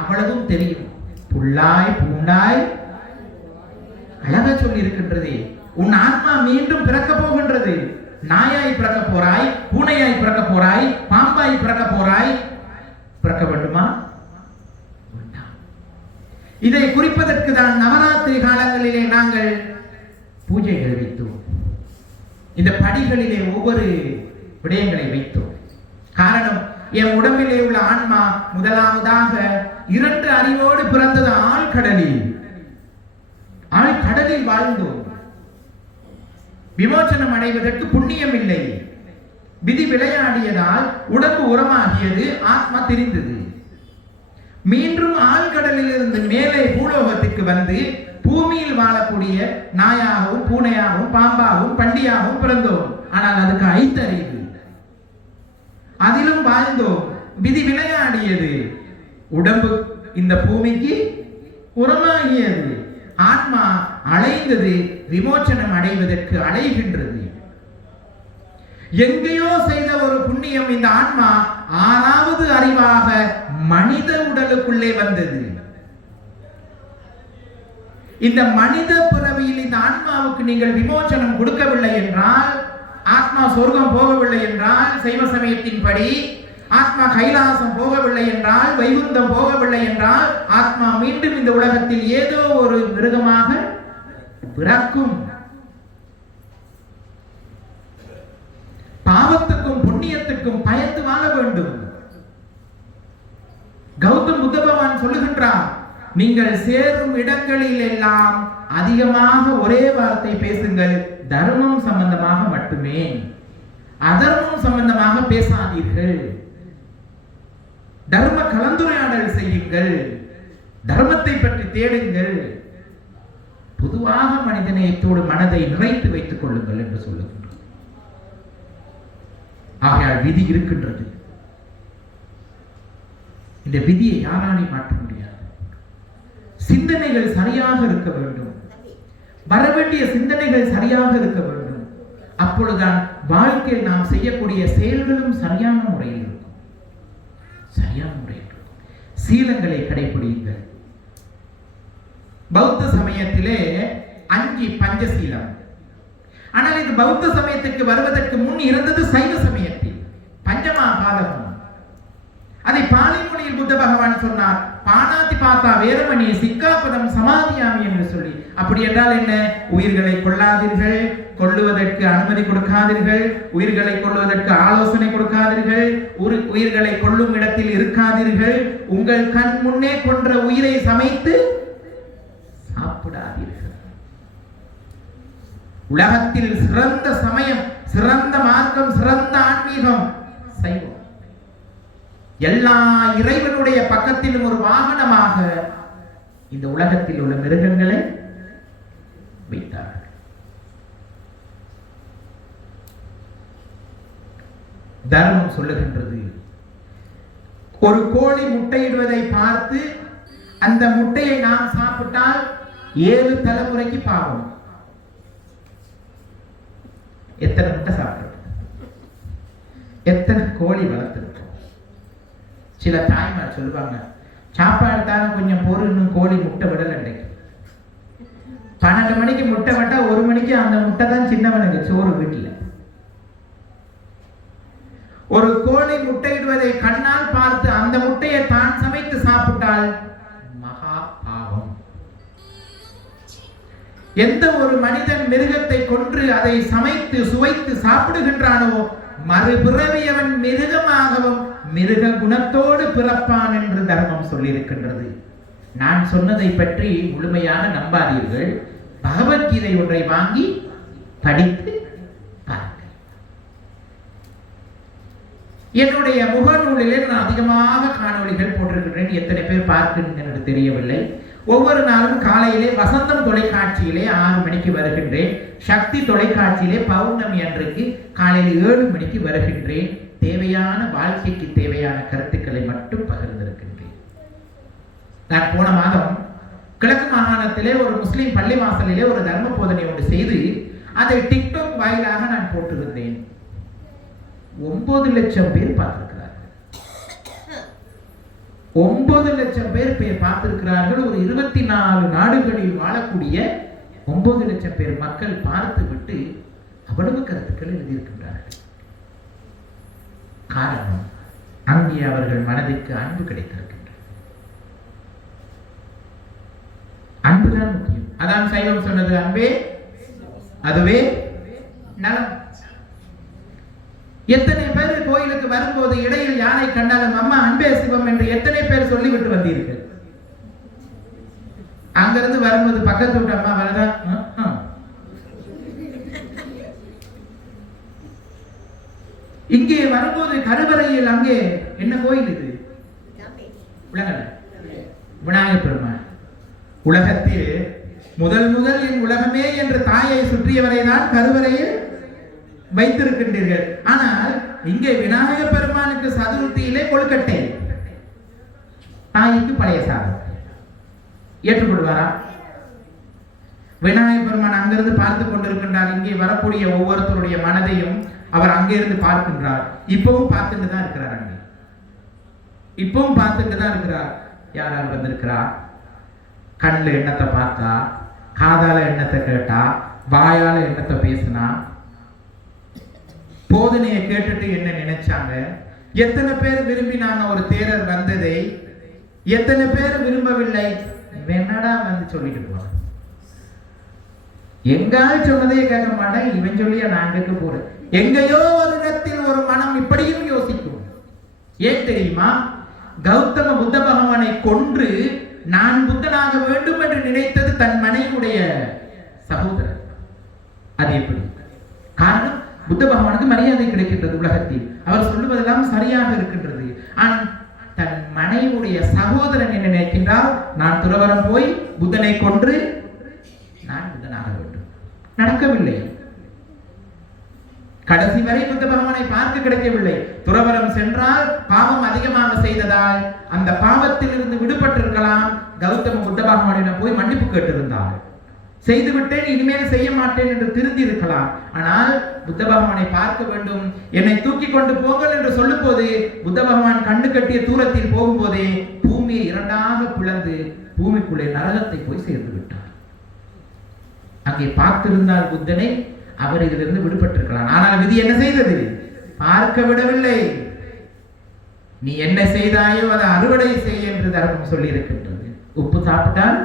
அவ்வளவும் தெரியும். புல்லாய் பூண்டாய் அழக சொல்லி இருக்கின்றது. உன் ஆன்மா மீண்டும் பிறக்க போகின்றது. நாயாய் பிறக்க போறாய், பூனையாய் பிறக்க போறாய், பாம்பாய் பிறக்க போறாய். பிறக்க வேண்டுமா? இதை குறிப்பதற்கு தான் நவராத்திரி காலங்களிலே நாங்கள் பூஜைகள் வைத்தோம். இந்த படிகளிலே ஒவ்வொரு விடயங்களை வைத்தோம். காரணம், என் உடம்பிலே உள்ள ஆன்மா முதலாவதாக 2 அறிவோடு பிறந்தது ஆழ்கடலில். ஆழ்கடலில் வாழ்ந்தோம். விமோசனம் அடைவதற்கு புண்ணியம் இல்லை. விதி விளையாடியதால் உடம்பு உரமாகியது, ஆத்மா தெரிந்தது. மீண்டும் ஆழ்கடலில் இருந்து மேலே பூலோகத்திற்கு வந்து பூமியில் வாழக்கூடிய நாயாகவும் பூனையாகவும் பாம்பாகவும் பண்டியாகவும் பிறந்தோம். ஆனால் அதுக்கு 5 அறிவு. அதிலும் வாழ்ந்தோம். விதி விளையாடியது. உடம்பு இந்த பூமிக்கு உரமாகியது. ஆத்மா அலைந்தது, விமோசனம் அடைவதற்கு அலைகின்றது. எங்கேயோ செய்த ஒரு புண்ணியம் இந்த ஆன்மா 6வது அறிவாக மனித உடலுக்குள்ளே வந்தது. இந்த மனித பிறவியில் இந்த ஆன்மாவுக்கு நீங்கள் விமோசனம் கொடுக்கவில்லை என்றால், ஆத்மா சொர்க்கம் போகவில்லை என்றால், சைவ சமயத்தின்படி ஆத்மா கைலாசம் போகவில்லை என்றால், வைகுந்தம் போகவில்லை என்றால், ஆத்மா மீண்டும் இந்த உலகத்தில் ஏதோ ஒரு மிருகமாக பிறக்கும். பாவத்துக்கும் புண்ணியத்துக்கும் பயந்து வாழ வேண்டும். கௌதம் புத்த பகவான் சொல்லுகின்றார், நீங்கள் சேரும் இடங்களில் எல்லாம் அதிகமாக ஒரே வார்த்தை பேசுங்கள், தர்மம் சம்பந்தமாக மட்டுமே. அதர்மம் சம்பந்தமாக பேசாதீர்கள். தர்ம கலந்துரையாடல் செய்யுங்கள். தர்மத்தை பற்றி தேடுங்கள். பொதுவாக மனிதநேயத்தோடு மனதை நிறைத்து வைத்துக் கொள்ளுங்கள் என்று சொல்லுகின்றார். ஆகையால் விதி இருக்கின்றது. இந்த விதியை யாராலையும் மாற்ற முடியாது. சிந்தனைகள் சரியாக இருக்க வேண்டும். வரவேண்டிய சிந்தனைகள் சரியாக இருக்க வேண்டும். அப்பொழுதுதான் வாழ்க்கையில் நாம் செய்யக்கூடிய செயல்களும் சரியான முறையில் இருக்கும். சரியான முறையில் இருக்கும். சீலங்களை கடைபிடியுங்கள். பௌத்த சமயத்திலே 5 பஞ்சசீலம். ஆனால் இது பௌத்த சமயத்துக்கு வருவதற்கு முன் இருந்தது சைவ சமயத்தில் பஞ்சமபாதகம். அதை பாலி மொழியில் புத்த பகவான் சொன்னார், பாணாதி பாத்தா வேரமணி சிக்காபதம் சமாதியாமி என்று சொல்லி. அப்படி என்றால் என்ன? உயிர்களை கொல்லாதீர்கள், கொல்லுவதற்கு அனுமதி கொடுக்காதீர்கள், உயிர்களை கொல்லுவதற்கு ஆலோசனை கொடுக்காதீர்கள், உயிர்களை கொல்லும் இடத்தில் இருக்காதீர்கள், உங்கள் கண் முன்னே கொன்ற உயிரை சமைத்து சாப்பிடாதீர்கள். உலகத்தில் சிறந்த சமயம், சிறந்த மார்க்கம், சிறந்த ஆன்மீகம் சைவம். எல்லா இறைவனுடைய பக்கத்திலும் ஒரு வாகனமாக இந்த உலகத்தில் உள்ள மிருகங்களை வைத்தார்கள். தர்மம் சொல்லுகின்றது, ஒரு கோழி முட்டையிடுவதை பார்த்து அந்த முட்டையை நாம் சாப்பிட்டால் 7 தலைமுறைக்கு பாவம். எத்தனை முட்டை சாப்பிடுறோம்? எத்தனை கோழி வளர்த்திருக்கோம்? சில தாய்மார் சொல்லுவாங்க, சாப்பாடு தானே கொஞ்சம் பொறு, இன்னும் கோழி முட்டை விடல. 12 மணிக்கு முட்டை விட்டா 1 மணிக்கு அந்த முட்டை தான் சின்னவனுக்கு சோறு வீட்டில். ஒரு கோழி முட்டையிடுவதை கண்ணால் பார்த்து அந்த முட்டையை தான் சமைத்து சாப்பிட்டால் மகா பாவம். எந்த ஒரு மனிதன் மிருகத்தை கொன்று அதை சமைத்து சுவைத்து சாப்பிடுகின்றானோ மறுபிறவி அவன் மிருகமாகவும் மிருக குணத்தோடு பிறப்பான் என்று தர்மம் சொல்லியிருக்கின்றது. நான் சொன்னதை பற்றி முழுமையாக நம்பாதீர்கள். பகவத்கீதை ஒன்றை வாங்கி படித்து பாருங்கள். என்னுடைய முகநூலிலே நான் அதிகமாக காணொளிகள் போட்டிருக்கின்றேன். எத்தனை பேர் பார்க்கின்றனர் என்று தெரியவில்லை. ஒவ்வொரு நாளும் காலையிலே வசந்தம் தொலைக்காட்சியிலே 6 மணிக்கு வருகின்றேன். சக்தி தொலைக்காட்சியிலே பௌர்ணமி அன்றைக்கு காலையில் 7 மணிக்கு வருகின்றேன். தேவையான வாழ்க்கைக்கு தேவையான கருத்துக்களை மட்டும் பகிர்ந்திருக்கின்றேன். நான் போன மாதம் கிழக்கு மாகாணத்திலே ஒரு முஸ்லிம் பள்ளி வாசலிலே ஒரு தர்ம போதனை ஒன்று செய்து அதை டிக்டாக் வாயிலாக நான் போட்டிருந்தேன். 9 லட்சம் பேர் பார்த்திருக்கிறார்கள். 9 லட்சம் பேர் பார்த்திருக்கிறார்கள். ஒரு 24 நாடுகளில் வாழக்கூடிய 9 லட்சம் பேர் மக்கள் பார்த்து விட்டு அவ்வளவு கருத்துக்கள் எழுதியிருக்கின்றார்கள். காரணம், அங்கே அவர்கள் மனதிற்கு அன்பு கிடைத்திருக்கின்றது. அன்புதான் முக்கியம். அதான் சைவம் சொன்னது, அன்பே அதுவே நலம். எத்தனை பேர் கோயிலுக்கு வரும்போது இடையில் யாரை கண்டாலும் அம்மா அன்பே சிவம் என்று எத்தனை பேர் சொல்லிவிட்டு வந்தீர்கள்? அங்கிருந்து வரும்போது பக்கத்து விட்டு அம்மா வரதா? இங்கே வரும்போது கருவறையில் அங்கே என்ன கோயில் இது? விநாயகர் பெருமான். உலகத்தில் முதல் என் உலகமே என்று தாயை சுற்றியவரை தான் கருவறையில் வைத்திருக்கின்றீர்கள். ஆனால் இங்கே விநாயகர் பெருமானுக்கு சதுர்த்தியிலே கொழுக்கட்டை, தாய்க்கு பழைய சாதம். ஏற்றுக்கொள்வாரா? விநாயகர் பெருமான் அங்கிருந்து பார்த்து கொண்டிருக்கின்றார். இங்கே வரக்கூடிய ஒவ்வொருத்தருடைய மனதையும் அவர் அங்கிருந்து பார்க்கின்றார். இப்பவும் பார்த்துட்டு தான் இருக்கிறார். அங்கே இப்பவும் பார்த்துட்டு தான் இருக்கிறார். யாரால் வந்திருக்கிறார்? கண்ணில் எண்ணத்தை பார்த்தா, காதால எண்ணத்தை கேட்டா, வாயால எண்ணத்தை பேசினா, போதனையை கேட்டுட்டு என்ன நினைச்சாங்க, எத்தனை பேர் விரும்பினாங்க ஒரு தேரர் வந்ததை, எத்தனை பேர் விரும்பவில்லை. என்னடா வந்து சொல்லிட்டு போற, எங்கால் சொன்னதே கேட்க மாட்டேன், இவன் சொல்லியா நான் கேட்க போறேன். எங்கேயோ ஒரு இடத்தில் ஒரு மனம் இப்படியும் யோசிக்கும். ஏன் தெரியுமா? கௌதம புத்த பகவானை கொன்று நான் புத்தனாக வேண்டும் என்று நினைத்தது தன் மனைவியுடைய சகோதரர். அது எப்படி? காரணம், புத்த பகவானுக்கு மரியாதை கிடைக்கின்றது உலகத்தில், அவர் சொல்லுவதெல்லாம் சரியாக இருக்கின்றது. ஆனால் தன் மனைவியுடைய சகோதரன் என்ன நினைக்கின்றால், நான் துறவரம் போய் புத்தனை கொன்று நான் புத்தனாக வேண்டும். நடக்கவில்லை. கடைசி வரை புத்த பகவானை பார்க்க கிடைக்கவில்லை. துறவரம் சென்றால் பாவம் அதிகமாக செய்ததால் அந்த பாவத்தில் இருந்து விடுபட்டிருக்கலாம். கௌதம புத்த பகவானிடம் போய் மன்னிப்பு கேட்டிருந்தார். செய்துவிட்டேன், இனிமேல் செய்ய மாட்டேன் என்று திருந்தி இருக்கலாம். ஆனால் புத்த பகவானை பார்க்க வேண்டும், என்னை தூக்கி கொண்டு போங்கள் என்று சொல்லும் போது புத்த பகவான் கண்ணு கட்டிய தூரத்தில் போகும்போதே பூமியை 2ஆக பிளந்து பூமிக்குள்ளே நரகத்தை போய் சேர்ந்து விட்டார். அங்கே பார்த்திருந்தால் புத்தனை அவர் இதிலிருந்து விடுபட்டிருக்கலாம். ஆனால் விதி என்ன செய்தது? பார்க்க விடவில்லை. நீ என்ன செய்தாயோ அதை அறுவடை செய்ய என்று தர்மம் சொல்லி இருக்கின்றது. உப்பு சாப்பிட்டால்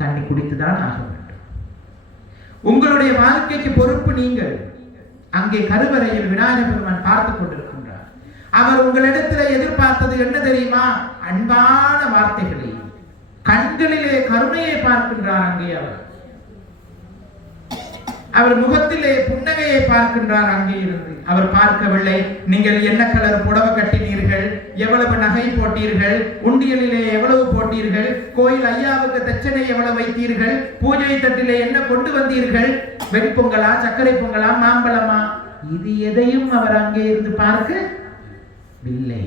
தண்ணி குடித்துதான் ஆக வேண்டும். உங்களுடைய வாழ்க்கைக்கு பொறுப்பு நீங்கள். அங்கே கருவறையில் விநாயகர் பெருமான் பார்த்துக் கொண்டிருக்கின்றார். அவர் உங்களிடத்தில் எதிர்பார்த்தது என்ன தெரியுமா? அன்பான வார்த்தைகளை, கண்களிலே கருணையை பார்க்கின்றார். அங்கே அவர் முகத்திலே புன்னகையை பார்க்கின்றார். அங்கே இருந்து அவர் பார்க்கவில்லை நீங்கள் என்ன கலர் புடவை கட்டினீர்கள், எவ்வளவு நகை போட்டீர்கள், உண்டியலிலே எவ்வளவு போட்டீர்கள், கோயில் ஐயாவுக்கு தட்சணை எவ்வளவு வைத்தீர்கள், பூஜை தட்டிலே என்ன கொண்டு வந்தீர்கள், வெண்பொங்கலா, சர்க்கரை பொங்கலா, மாம்பழமா, இது எதையும் அவர் அங்கே இருந்து பார்க்கவில்லை.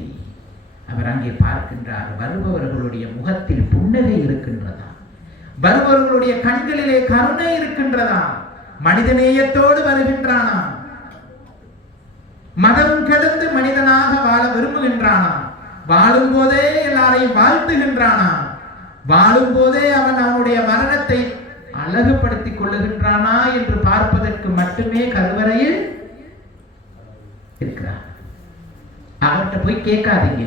அவர் அங்கே பார்க்கின்றார் வருபவர்களுடைய முகத்தில் புன்னகை இருக்கின்றதா, வருபவர்களுடைய கண்களிலே கருணை இருக்கின்றதா, மனிதநேயத்தோடு வருகின்றானா, மதம் கடந்து மனிதனாக வாழ விரும்புகின்றானா, வாழும் போதே எல்லாரையும் வாழ்த்துகின்றானா, வாழும் போதே அவன் அவனுடைய மரணத்தை அழகுபடுத்திக் கொள்ளுகின்றானா என்று பார்ப்பதற்கு மட்டுமே கருவறையில் இருக்கிறார். அவர்கிட்ட போய் கேட்காதீங்க,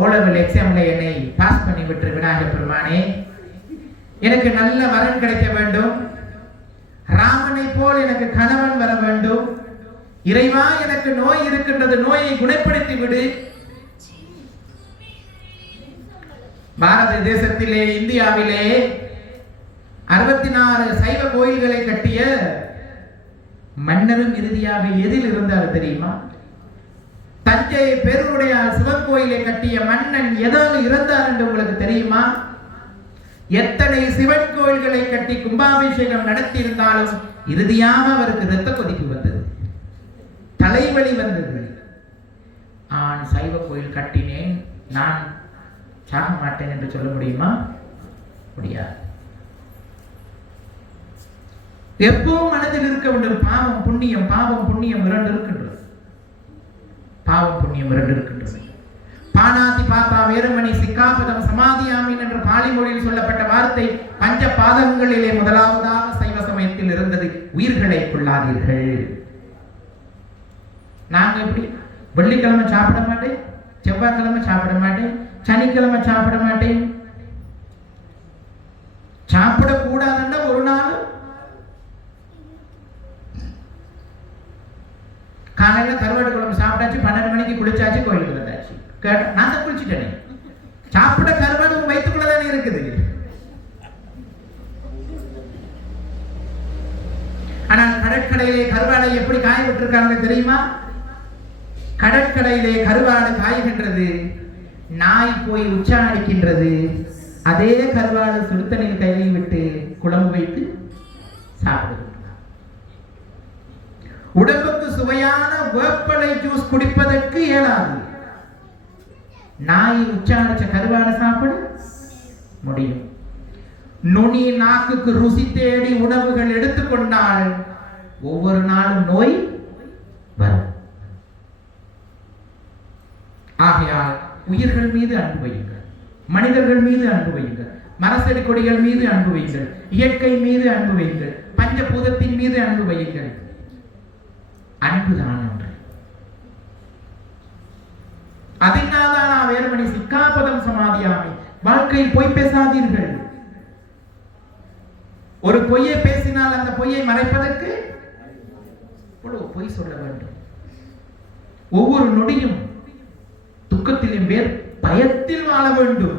ஓலவில் எக்ஸாம்ல என்னை பாஸ் பண்ணி விட்டு விநாயகர் பெருமானே, எனக்கு நல்ல வரன் கிடைக்க வேண்டும், ராமனை போல் எனக்கு கணவன் வர வேண்டும், இறைவா எனக்கு நோய் இருக்கின்றது, நோயை குணப்படுத்தி விடு. பாரத தேசத்திலே, இந்தியாவிலே 64 சைவ கோயில்களை கட்டிய மன்னரும் இறுதியாக எதில் இருந்தார் தெரியுமா? தஞ்சை பேருடையார் சிவன் கோயிலை கட்டிய மன்னன் எதாவது இருந்தார் என்று உங்களுக்கு தெரியுமா? எத்தனை சிவன் கோயில்களை கட்டி கும்பாபிஷேகம் நடத்தி இருந்தாலும் இறுதியாக அவருக்கு இரத்த கொதிப்பு வந்தது, தலைவலி வந்தது. நான் சைவ கோயில் கட்டினேன், நான் சாக மாட்டேன் என்று சொல்ல முடியுமா? முடியாது. எப்பவும் மனதில் இருக்க வேண்டும் பாவம் புண்ணியம், பாவம் புண்ணியம் இரண்டு இருக்கின்றது. பாவம் புண்ணியம் இரண்டு இருக்கின்றது. பானாதி பாப்பா வேறுமணி சிக்காபதம் சமாதியாமின் என்ற பாலி மொழியில் சொல்லப்பட்ட வார்த்தை பஞ்ச பாதகங்களிலே முதலாவதாக சைவ சமயத்தில் இருந்தது. உயிர்களை கொள்ளாதீர்கள். நாங்க எப்படி வெள்ளிக்கிழமை சாப்பிட மாட்டேன், செவ்வாய்க்கிழமை சாப்பிட மாட்டேன், சனிக்கிழமை சாப்பிட மாட்டேன், சாப்பிடக்கூடாதுன்னா ஒரு நாள் காலையில கருவாடு குழம்பு சாப்பிட்டாச்சு, 12 மணிக்கு குளிச்சாச்சு, கோயிலுக்கு வந்தாச்சு. நான் தான் குளிச்சுட்டேனே, சாப்பிட கருவாடு உன் வயிற்றுக்குள்ளதானே இருக்குது. ஆனால் கடற்கரையிலே கருவாடை எப்படி காய விட்டுருக்காங்க தெரியுமா? கடற்கரையிலே கருவாடு காய்கின்றது, நாய் போய் உச்சாடிக்கின்றது, அதே கருவாடு சுடுத்தனில் கையை விட்டு குழம்பு வைத்து சாப்பிடுகின்றன. உடம்புக்கு சுவையான வேப்பலை ஜூஸ் குடிப்பதற்கு இயலாது, நாய் உச்சாடிச்ச கருவாடு சாப்பிட முடியும். நுனி நாக்குக்கு ருசி தேடி உணவுகள் எடுத்துக்கொண்டால் ஒவ்வொரு நாளும் நோய் வரும். ஆகையால் உயிர்கள் மீது அன்பு வையுங்கள், மனிதர்கள் மீது அன்பு வையுங்கள், மரசெடி கொடிகள் மீது அன்பு வையுங்கள், இயற்கை மீது அன்பு வையுங்கள், பஞ்சபூதத்தின் மீது அன்பு வையுங்கள். அன்புதான் ஒன்று. அதினாதானா வேறுமணி சிக்காபதம் சமாதியாமி. வாழ்க்கையில் பொய் பேசாதீர்கள். ஒரு பொய்யை பேசினால் அந்த பொய்யை மறைப்பதற்கு பொய் சொல்ல வேண்டும். ஒவ்வொரு நொடியும் துக்கத்திலும் பயத்தில் வாழ வேண்டும்.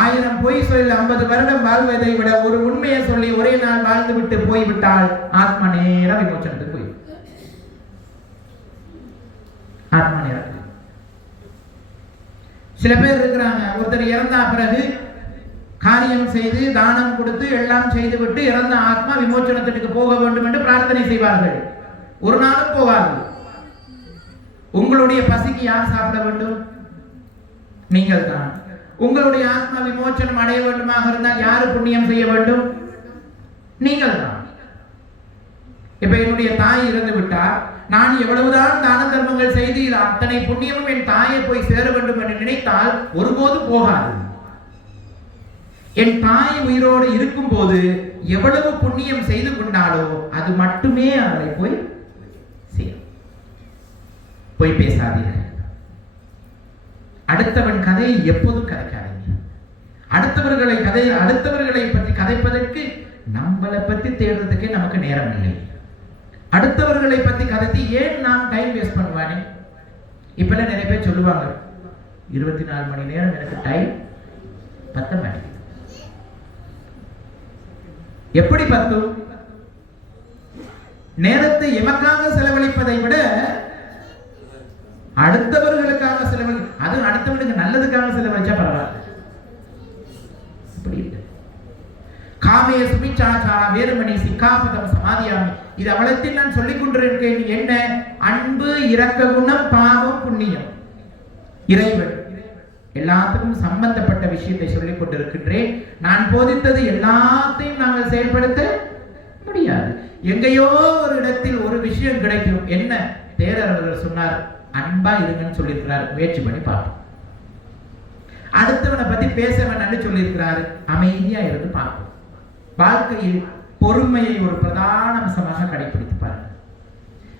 1000 பொய் சொல்லி 50 வருடம் வாழ்வதை விட ஒரு உண்மையை சொல்லி ஒரே நாள் வாழ்ந்து விட்டு போய்விட்டால் ஆத்மா நேர விமோசனத்துக்கு போய் ஆத்மா நேரம். சில பேர் இருக்கிறாங்க, ஒருத்தர் இறந்தா பிறகு காரியம் செய்து தானம் கொடுத்து எல்லாம் செய்துவிட்டு இறந்த ஆத்மா விமோசனத்திற்கு போக வேண்டும் என்று பிரார்த்தனை செய்வார்கள். ஒரு நாளும் போவார்கள். உங்களுடைய பசிக்கு யார் சாப்பிட வேண்டும்? நீங்கள் தான். உங்களுடைய ஆத்மா விமோசனம் அடைய வேண்டுமாக இருந்தால் யாரு புண்ணியம் செய்ய வேண்டும்? நீங்கள் தான். இப்ப என்னுடைய தாய் இறந்து விட்டார், நான் எவ்வளவுதான் தான தர்மங்கள் செய்து அத்தனை புண்ணியமும் என் தாயை போய் சேர வேண்டும் என்று நினைத்தால் ஒருபோதும் போகாது. என் தாய் உயிரோடு இருக்கும் போது எவ்வளவு புண்ணியம் செய்து கொண்டாலோ அது மட்டுமே அவரை போய் சேரும். போய் பேசாதீர்கள். அடுத்தவன் கதையை எப்போதும் கதைக்காதீங்க. அடுத்தவர்களை பற்றி கதைப்பதற்கு நம்மளை பற்றி தேடுறதுக்கே நமக்கு நேரம் இல்லை. அடுத்தவர்களை பற்றி கதைத்து ஏன் நாம் டைம் வேஸ்ட் பண்ணுவானே? இப்பெல்லாம் நிறைய பேர் சொல்லுவாங்க, 24 மணி நேரம் எனக்கு டைம் பத்த மாட்டேங்குது. எப்படி பத்தும்? நேரத்தை எமக்காக செலவழிப்பதை விட அடுத்தவர்களுக்காக அது அடுத்தவர்களுக்கு நல்லதுக்காக செலவழிச்சா பரவாயில்ல. இப்படி இல்லை. காமய சுமிச்சாச்சாரா வேறுமணி சிக்காபதம் சமாதியாமி. இது அவளத்தில் நான் சொல்லிக் கொண்டிருக்கேன். என்ன? அன்பு, இரக்க குணம், பாவம், புண்ணியம். இறைவன் எல்லாத்துக்கும் சம்பந்தப்பட்ட விஷயத்தை சொல்லிக் கொண்டிருக்கின்றேன். நான் போதித்தது எல்லாத்தையும் நாங்கள் செயல்படுத்த முடியாது. எங்கேயோ ஒரு இடத்தில் ஒரு விஷயம் கிடைக்கும். என்ன? தேரர் அவர்கள் சொன்னார், அன்பா இருங்கன்னு சொல்லியிருக்கிறார். முயற்சி பண்ணி பார்ப்போம். அடுத்தவனை பத்தி பேச வேண்டாம்னு சொல்லியிருக்கிறாரு. அமைதியா இருந்து பார்ப்போம். வாழ்க்கையில் பொறுமையை ஒரு பிரதான அம்சமாக கடைபிடித்து பாருங்க.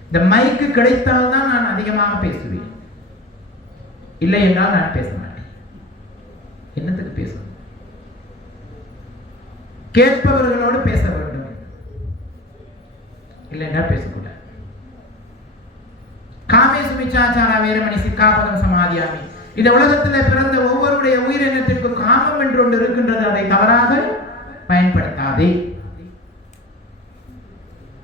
இந்த மைக்கு கிடைத்தால்தான் நான் அதிகமாக பேசுவேன், இல்லை என்றால் நான் பேச மாட்டேன். என்னத்துக்கு பேசணும்? கேட்பவர்களோடு பேச வேண்டும், இல்லை என்றால் பேசக்கூடாது. காமே சுமிச்சாச்சாரா வேறுமணி சிக்காபதம் சமாதியாமி. இந்த உலகத்தில் பிறந்த ஒவ்வொருடைய உயிரினத்திற்கும் காமம் என்று ஒன்று இருக்கின்றது. அதை தவறாக பயன்படுத்தாதே.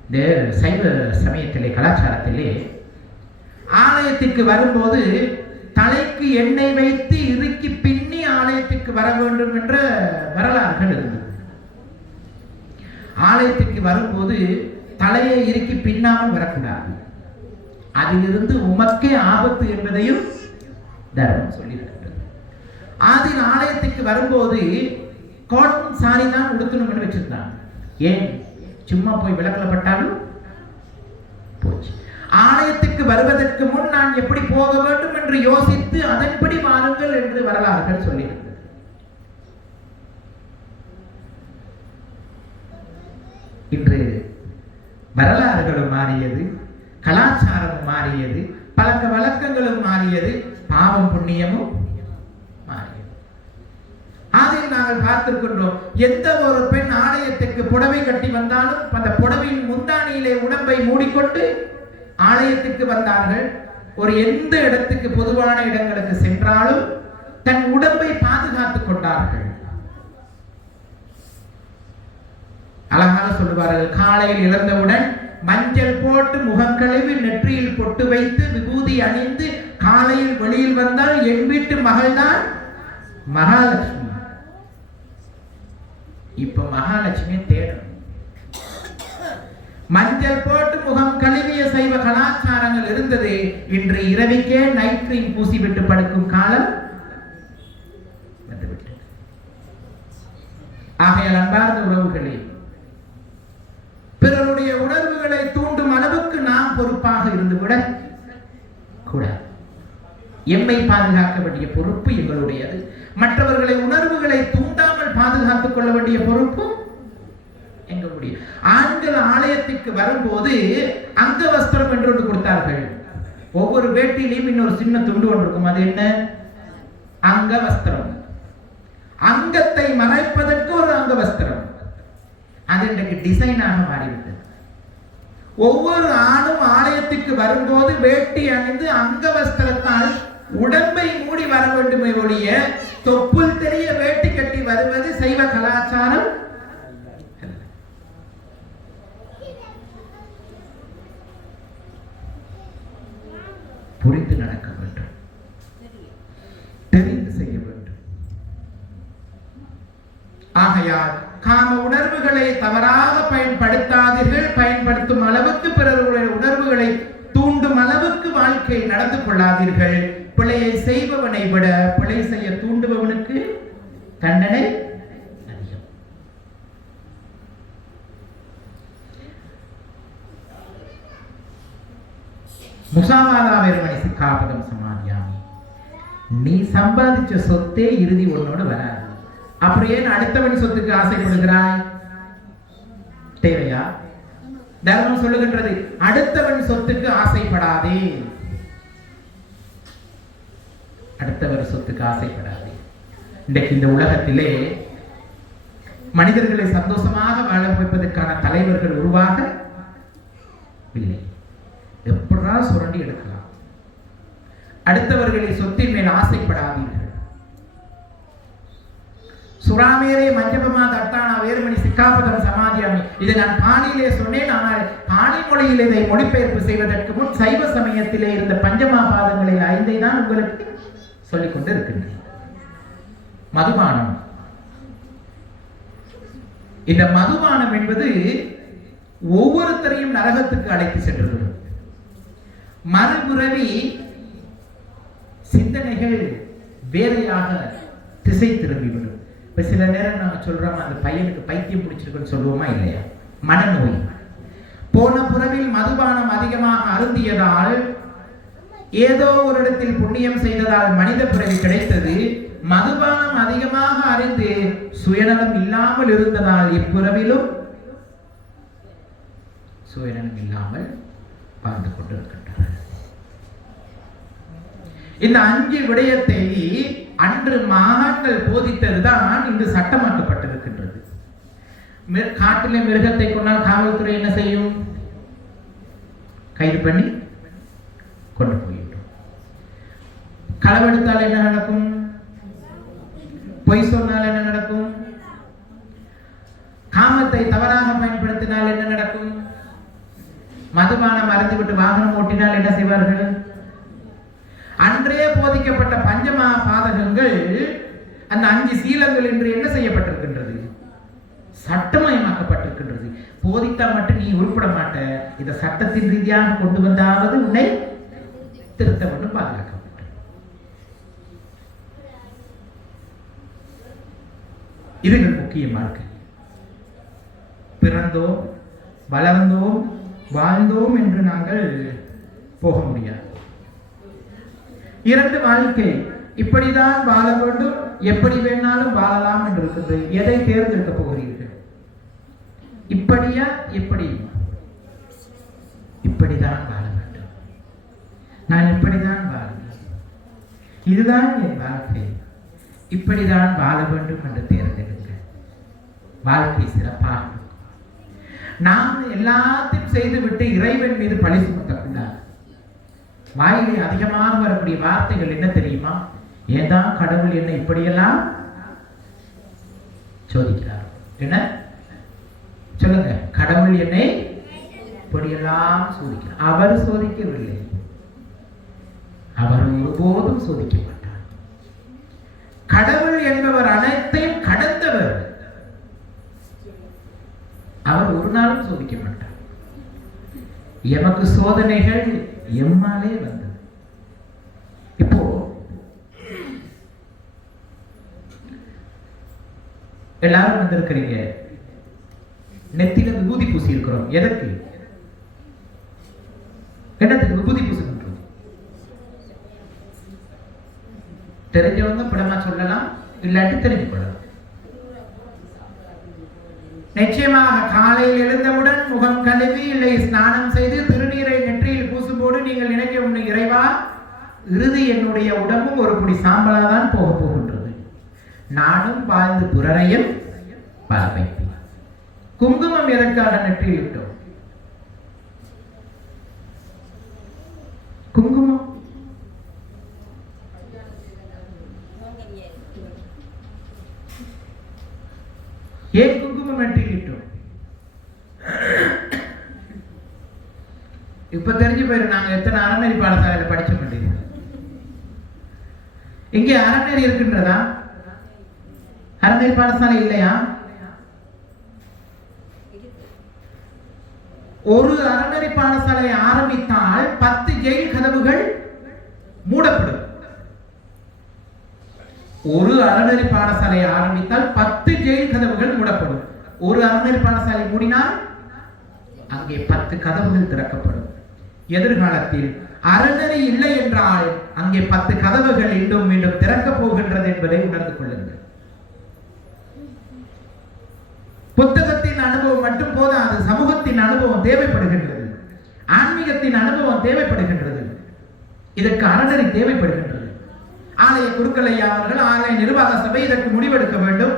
இந்த சைவ சமயத்திலே, கலாச்சாரத்திலே ஆலயத்திற்கு வரும்போது தலைக்கு எண்ணெய் வைத்து இறுக்கி பின்னி ஆலயத்திற்கு வர வேண்டும் என்ற வரலாறுகள் இருந்தது. ஆலயத்திற்கு வரும்போது தலையை இறுக்கி பின்னாமல் வரக்கூடாது. அதிலிருந்து உமக்கே ஆபத்து என்பதையும் தர்மம் சொல்லியிருக்கிறது. அதில் ஆலயத்துக்கு வரும்போது காட்டன் சாரி தான் உடுத்தணும் என்று வச்சிருந்தாங்க. ஏன்? சும்மா போய் விளக்கல பட்டாலும் போச்சு. ஆலயத்துக்கு வருவதற்கு முன் நான் எப்படி போக வேண்டும் என்று யோசித்து அதன்படி வாருங்கள் என்று வரலாறுகள் சொல்லியிருக்கிறது. இன்று வரலாறுகளும் மாறியது, கலாச்சாரமும் மாறியது, பழக்க வழக்கங்களும் மாறியது, பாவம் புண்ணியமும் மாறியது. அதில் நாங்கள் பார்த்திருக்கின்றோம், எந்த ஒரு பெண் ஆலயத்துக்கு புடவை கட்டி வந்தாலும் அந்த புடவையின் முந்தானியிலே உடம்பை மூடிக்கொண்டு ஆலயத்துக்கு வந்தார்கள். ஒரு எந்த இடத்துக்கு, பொதுவான இடங்களுக்கு சென்றாலும் தன் உடம்பை பாதுகாத்துக் கொண்டார்கள். அழகாக சொல்லுவார்கள், காலையில் இழந்தவுடன் மஞ்சள் போட்டு முகம் கழுவி நெற்றியில் பொட்டு வைத்து விபூதி அணிந்து காலையில் வெளியில் வந்தால் என் வீட்டு மகள் தான் மகாலட்சுமி. இப்ப மகாலட்சுமி தேடணும். மஞ்சள் போட்டு முகம் கழுவிய சைவ கலாச்சாரங்கள் இருந்தது. இன்று இரவிக்கே நைட் கிரீம் பூசி விட்டு படுக்கும் காலம் வந்துவிட்டது. ஆகையால் அன்பார்ந்த உறவுகளே, பிறருடைய உணர்வுகளை தூண்டும் அளவுக்கு நாம் பொறுப்பாக இருந்துவிட கூடாது. எம்மை பாதுகாக்க வேண்டிய பொறுப்பு எங்களுடையது. மற்றவர்களை உணர்வுகளை தூண்டாமல் பாதுகாத்துக் கொள்ள வேண்டிய பொறுப்பு எங்களுடைய. ஆண்கள் ஆலயத்திற்கு வரும்போது அங்க வஸ்திரம் என்று ஒன்று கொடுத்தார்கள். ஒவ்வொரு வேட்டியிலையும் இன்னொரு சின்ன துண்டு ஒன்று இருக்கும். அது என்ன? அங்க வஸ்திரம். அங்கத்தை மறைப்பதற்கு ஒரு அங்க வஸ்திரம். அது இன்றைக்கு டிசைனாக மாறிவிட்டது. ஒவ்வொரு ஆணும் ஆலயத்துக்கு வரும்போது வேட்டி அணிந்து அங்க வஸ்திரத்தால் உடம்பை மூடி வர வேண்டுமே ஒழிய தொப்புள் தெரிய வேட்டி கட்டி வருவது சைவ கலாச்சாரம். புரிந்து நடக்க வேண்டும், தெரிந்து செய்ய வேண்டும். ஆகையால் காம உணர்வுகளை தவறாக பயன்படுத்தாதீர்கள். பயன்படுத்தும் அளவுக்கு பிறருடைய உணர்வுகளை தூண்டும் அளவுக்கு வாழ்க்கை நடந்து கொள்ளாதீர்கள். பிழையை செய்பவனை விட பிழை செய்ய தூண்டுபவனுக்கு தண்டனை அதிகம். முசாவாதா வேறுமணி சிக்காபதம் சமாதியாமி. நீ சம்பாதிச்ச சொத்தே இறுதி உன்னோடு வராது. அப்புறம் ஏன் அடுத்தவன் சொத்துக்கு ஆசைப்படுகிறாய்? தேவையா? தர்மம் சொல்லுகின்றது, அடுத்தவன் சொத்துக்கு ஆசைப்படாதே. அடுத்தவர் சொத்துக்கு ஆசைப்படாதே. இன்றைக்கு இந்த உலகத்திலே மனிதர்களை சந்தோஷமாக வாழ வைப்பதற்கான தலைவர்கள் உருவாக இல்லை. எப்படா சுரண்டி எடுக்கலாம். அடுத்தவர்களை சொத்தின் மேல் ஆசைப்படாதீர்கள். சுராமேரே மஞ்சபமா தட்டானா வேறுமணி சிக்காபதம் சமாதியாமி. இதை நான் பாணியிலே சொன்னேன். ஆனால் பாணி மொழியில் இதை மொழிபெயர்ப்பு செய்வதற்கு முன் சைவ சமயத்திலே இருந்த பஞ்சமா பாதங்களில் 5 தான் உங்களுக்கு சொல்லிக் கொண்டு இருக்கின்றன. மதுபானம். இந்த மதுபானம் என்பது ஒவ்வொருத்தரையும் நரகத்துக்கு அழைத்து சென்றுவிடும். மறுபுறவி சிந்தனைகள் வேறையாக திசை திரும்பிவிடும். இப்ப சில நேரம் நாங்க சொல்றோம், அந்த பையனுக்கு பைத்தியம் பிடிச்சிருக்குன்னு சொல்லுவோமா இல்லையா? மனநோய். போன புறவில் மதுபானம் அதிகமாக அருந்தியதால், ஏதோ ஒரு இடத்தில் புண்ணியம் செய்ததால் மனித பிறவி கிடைத்தது. மதுபானம் அதிகமாக அறிந்து சுயநலம் இல்லாமல் இருந்ததால் இப்புறவிலும் சுயநலம் இல்லாமல் வாழ்ந்து கொண்டிருக்கின்றனர். இந்த 5 விடயத்தை அன்று மகான்கள் போதித்ததுதான் இன்று சட்டமாக்கப்பட்டிருக்கின்றது. காட்டிலே மிருகத்தை கொண்டால் காவல்துறை என்ன செய்யும்? கைது பண்ணி கொண்டு போயிடும். களவெடுத்தால் என்ன நடக்கும்? பொய் சொன்னால் என்ன நடக்கும்? காமத்தை தவறாக பயன்படுத்தினால் என்ன நடக்கும்? மதுபானம் அருந்திவிட்டு வாகனம் ஓட்டினால் என்ன செய்வார்கள்? அன்றே போதிக்கப்பட்ட பஞ்சமா பாதகங்கள், அந்த 5 சீலங்கள் என்று என்ன செய்யப்பட்டிருக்கின்றது? சட்டமயமாக்கப்பட்டிருக்கின்றது. போதித்தா மட்டும் நீ உருப்பட மாட்ட. இதை சட்டத்தின் ரீதியாக கொண்டு வந்தாவது உன்னை திருத்த வேண்டும், பாதுகாக்க வேண்டும். இது முக்கிய வாழ்க்கை. பிறந்தோம், வளர்ந்தோம், வாழ்ந்தோம் என்று நாங்கள் போக முடியாது. 2 வாழ்க்கை. இப்படிதான் வாழ வேண்டும், எப்படி வேணாலும் வாழலாம் என்று இருக்கிறது. எதை தேர்ந்தெடுக்க போகிறீர்கள்? இப்படியா எப்படி? இப்படிதான் வாழ வேண்டும், நான் இப்படிதான் வாழ்வேன், இதுதான் என் வாழ்க்கை, இப்படிதான் வாழ வேண்டும் என்று தேர்ந்தெடுங்க. வாழ்க்கை சிறப்பாக. நாம் எல்லாத்தையும் செய்துவிட்டு இறைவன் மீது பழி சுமத்தக்கூடாது. வாயிலே அதிகமாக வரக்கூடிய வார்த்தைகள் என்ன தெரியுமா? ஏதான் கடவுள் என்ன இப்படியெல்லாம் சோதிக்கிறார்? என்ன சொல்லுங்க? கடவுள் என்னை இப்படியெல்லாம் சோதிக்கிறார். அவர் சோதிக்கவில்லை. அவர் ஒருபோதும் சோதிக்க மாட்டார். கடவுள் என்பவர் அனைத்தையும் கடந்தவர். அவர் ஒரு நாளும் சோதிக்க மாட்டார். எமக்கு சோதனைகள் எம்மாலே வந்தது. இப்போ எல்லாரும் வந்திருக்கிறீங்க, நெத்தில விபூதி பூசி இருக்கிறோம். எதற்கு? என்னத்துக்கு விபூதி பூசுகின்றோம்? தெரிஞ்சவங்க படமா சொல்லலாம், இல்லாட்டி தெரிஞ்சு கொள்ளலாம். நிச்சயமாக காலையில் எழுந்தவுடன் முகம் கழுவி இல்லை ஸ்நானம் செய்து திருநீரை நெற்றியில் பூசும்போது நீங்கள் நினைக்க ஒண்ணு, இறைவா, இறுதி என்னுடைய உடம்பும் ஒரு புடி சாம்பலாதான் போக போகின்றது, நானும் வாழ்ந்து புறரையும் வாழ வைப்பேன். குங்குமம் எதற்காக நெற்றியில் இட்டோம்? குங்குமம் ஏன் குங்குமம் நெற்றியில் இட்டோம்? இப்ப தெரிஞ்சு போயிரு நாங்க எத்தனை அறநெறி பாடசாலையில படிச்ச மாட்டேங்க. இங்கே அறநெறி இருக்கின்றதா? அறநெறி பாடசாலை இல்லையா? ஒரு அறநெறி பாடசாலை ஆரம்பித்தால் 10 ஜெயில் கதவுகள் மூடப்படும். ஒரு அறநெறி பாடசாலை ஆரம்பித்தால் 10 ஜெயில் கதவுகள் மூடப்படும். ஒரு அறநெறி பாடசாலை மூடினால் அங்கே 10 கதவுகள் திறக்கப்படும். எதிர்காலத்தில் அறநெறி இல்லை என்றால் அங்கே 10 கதவுகள் இன்னும் மீண்டும் திறக்கப் போகின்றது என்பதை உணர்ந்து கொள்ளுங்கள். புத்தகத்தின் அனுபவம் மட்டும் போதாது, சமூகத்தின் அனுபவம் தேவைப்படுகின்றது, ஆன்மீகத்தின் அனுபவம் தேவைப்படுகின்றது, இதற்கு அறநெறி தேவைப்படுகின்றது. ஆலய குருக்களையா அவர்கள், ஆலய நிர்வாக சபை இதற்கு முடிவெடுக்க வேண்டும்.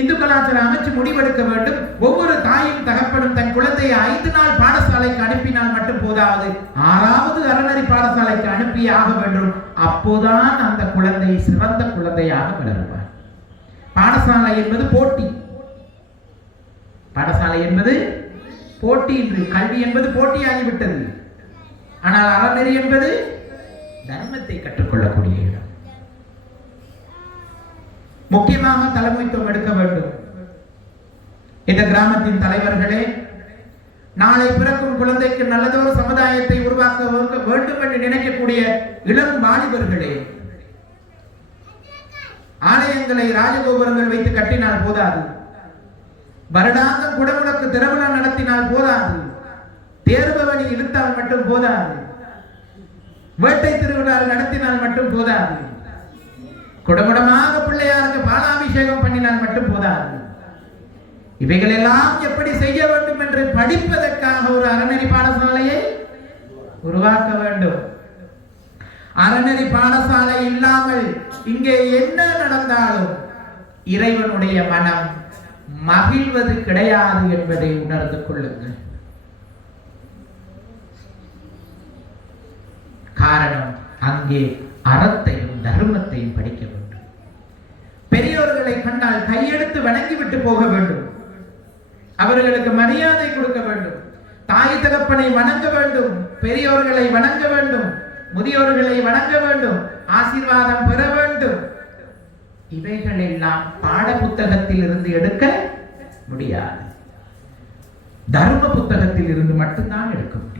இந்து கலாச்சார அமைச்சு முடிவெடுக்க வேண்டும். ஒவ்வொரு தாயும் தகப்பனும் தன் குழந்தையை 5 நாள் பாடசாலைக்கு அனுப்பினால் மட்டும் போதாது, 6வது அறநெறி பாடசாலைக்கு அனுப்பி ஆக வேண்டும். அப்போதான் அந்த குழந்தை சிறந்த குழந்தையாக வளருவார். பாடசாலை என்பது போட்டி. பாடசாலை என்பது போட்டி என்று, கல்வி என்பது போட்டியாகிவிட்டது. ஆனால் அறநெறி என்பது தர்மத்தை கற்றுக்கொள்ளக்கூடிய இடம். முக்கியமாக தலைமைத்துவம் எடுக்க வேண்டும். இந்த கிராமத்தின் தலைவர்களே, நாளை பிறக்கும் குழந்தைக்கு நல்லதொரு சமுதாயத்தை உருவாக்க வேண்டும் என்று நினைக்கக்கூடிய இளம் வாலிபர்களே, ஆலயங்களை ராஜகோபுரங்கள் வைத்து கட்டினால் போதாது, வருடாந்தம் குடமுழக்கு திருவிழா நடத்தினால் போதாது, தேர்பவனி இழுத்தால் மட்டும் போதாது, வேட்டை திருவிழா நடத்தினால் மட்டும் போதாது, குடமுடமாக பிள்ளையாருக்கு பாலாபிஷேகம் பண்ணினால் மட்டும் போதாது. இவைகளெல்லாம் எப்படி செய்ய வேண்டும் என்று படிப்பதற்காக ஒரு அறநெறி பாடசாலையை உருவாக்க வேண்டும். அறநெறி பாடசாலை இல்லாமல் இங்கே என்ன நடந்தாலும் இறைவனுடைய மனம் மகிழ்வது கிடையாது என்பதை உணர்ந்து கொள்ளுங்கள். காரணம், அங்கே அறத்தையும் தர்மத்தையும் படிக்க வேண்டும். பெரியோர்களை கண்டால் கையெடுத்து வணங்கிவிட்டு போக வேண்டும். அவர்களுக்கு மரியாதை கொடுக்க வேண்டும். தாய் தகப்பனை வணங்க வேண்டும். பெரியோர்களை வணங்க வேண்டும். முதியோர்களை வணங்க வேண்டும். ஆசீர்வாதம் பெற வேண்டும். இவைகள் எல்லாம் பாட புத்தகத்தில் இருந்து எடுக்க முடியாது. தர்ம புத்தகத்தில் இருந்து மட்டும்தான் எடுக்க முடியும்.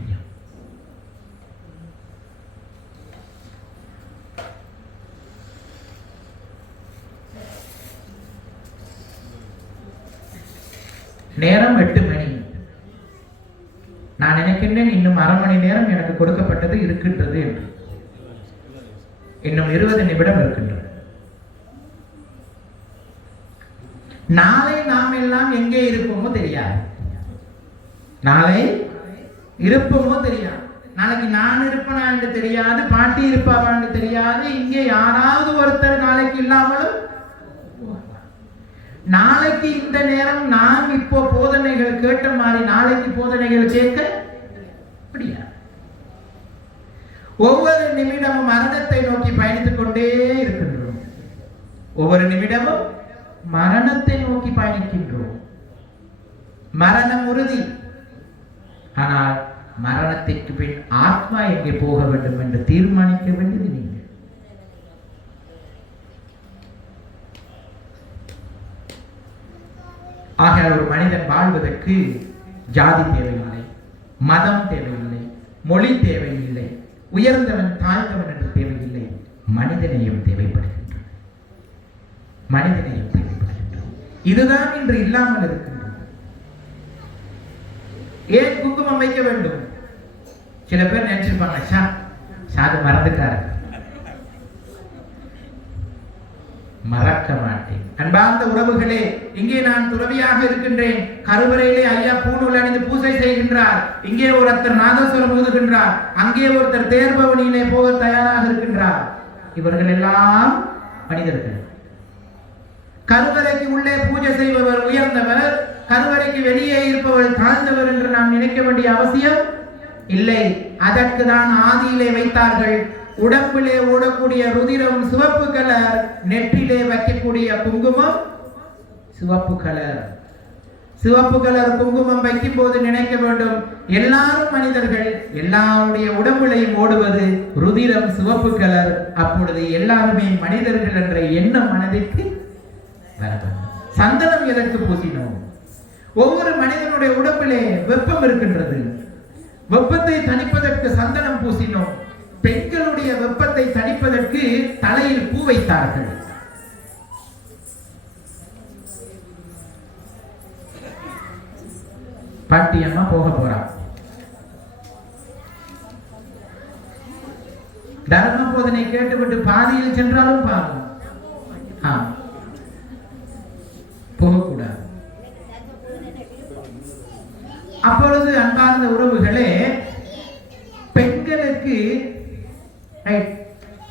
நேரம் 8 மணி. நான் நினைக்கின்றேன் இன்னும் 1/2 மணி நேரம் எனக்கு கொடுக்கப்பட்டது இருக்கின்றது என்று. இன்னும் 20 நிமிடம் இருக்கின்றது. நாளை நாம் எல்லாம் எங்கே இருப்போமோ தெரியாது. நாளை இருப்போமோ தெரியாது. நாளைக்கு நான் இருப்பேனா என்று தெரியாது, பாட்டி இருப்பாவா என்று தெரியாது. இங்கே யாராவது ஒருத்தர் நாளைக்கு இல்லாமலும், நாளைக்கு இந்த நேரம் நாம் இப்போ போதனைகள் கேட்ட மாதிரி நாளைக்கு போதனைகள் கேட்க முடியாது. ஒவ்வொரு நிமிடமும் மரணத்தை நோக்கி பயணித்துக் கொண்டே இருக்கின்றோம். ஒவ்வொரு நிமிடமும் மரணத்தை நோக்கி பயணிக்கின்றோம். மரணம் உறுதி. ஆனால் மரணத்திற்கு பின் ஆத்மா எங்கே போக வேண்டும் என்று தீர்மானிக்க வேண்டியது நீங்கள். ஆக ஒரு மனிதன் வாழ்வதற்கு ஜாதி தேவையில்லை, மதம் தேவையில்லை, மொழி தேவையில்லை, உயர்ந்தவன் தாழ்ந்தவன் என்று தேவையில்லை. மனிதநேயம் தேவைப்படுகின்றது. மனிதநேயம் தேவைப்படுகின்றது. இதுதான் இன்று இல்லாமல் இருக்கின்றது. ஏன் குங்குமம் வைக்க வேண்டும்? சில பேர் நினைச்சிருப்பாங்க, சாது மறந்துட்டாரு. மறக்க மாட்டேன். அன்பார்ந்த உறவுகளே, இங்கே நான் துறவியாக இருக்கின்றேன். கருவறையிலே ஐயா பூணூல் அணிந்து பூசை செய்கின்றார். இங்கே ஒருத்தர் நாதஸ்வரம் ஊதுகின்றார். அங்கே ஒருத்தர் தேர்பவனியிலே போக தயாராக இருக்கின்றார். இவர்கள் எல்லாம் மனிதர்கள். கருவறைக்கு உள்ளே பூஜை செய்பவர் உயர்ந்தவர், கருவறைக்கு வெளியே இருப்பவர் தாழ்ந்தவர் என்று நாம் நினைக்க வேண்டிய அவசியம் இல்லை. அதற்கு தான் ஆதியிலே வைத்தார்கள். உடம்பிலே ஓடக்கூடிய ருதிரம் சிவப்பு கலர், நெற்றிலே வைக்கக்கூடிய குங்குமம் சிவப்பு கலர். சிவப்பு கலர் குங்குமம் வைக்கும் போது நினைக்க வேண்டும், எல்லாரும் மனிதர்கள், எல்லாருடைய உடம்புலையும் ஓடுவது ருதிரம் சிவப்பு கலர். அப்பொழுது எல்லாருமே மனிதர்கள் என்ற எண்ணம் மனதிற்கு வர வேண்டும். சந்தனம் எதற்கு பூசினோம்? ஒவ்வொரு மனிதனுடைய உடம்பிலே வெப்பம் இருக்கின்றது. வெப்பத்தை தணிப்பதற்கு சந்தனம் பூசினோம். பெண்களுடைய வெப்பத்தை தணிப்பதற்கு தலையில் பூ வைத்தார்கள். பாட்டியம்மா போக போறார். தர்ம போதனை கேட்டுவிட்டு பாதியில் சென்றாலும் பாவம். போகக்கூடாது. அப்பொழுது அன்பார்ந்த உறவுகளே, பெண்களுக்கு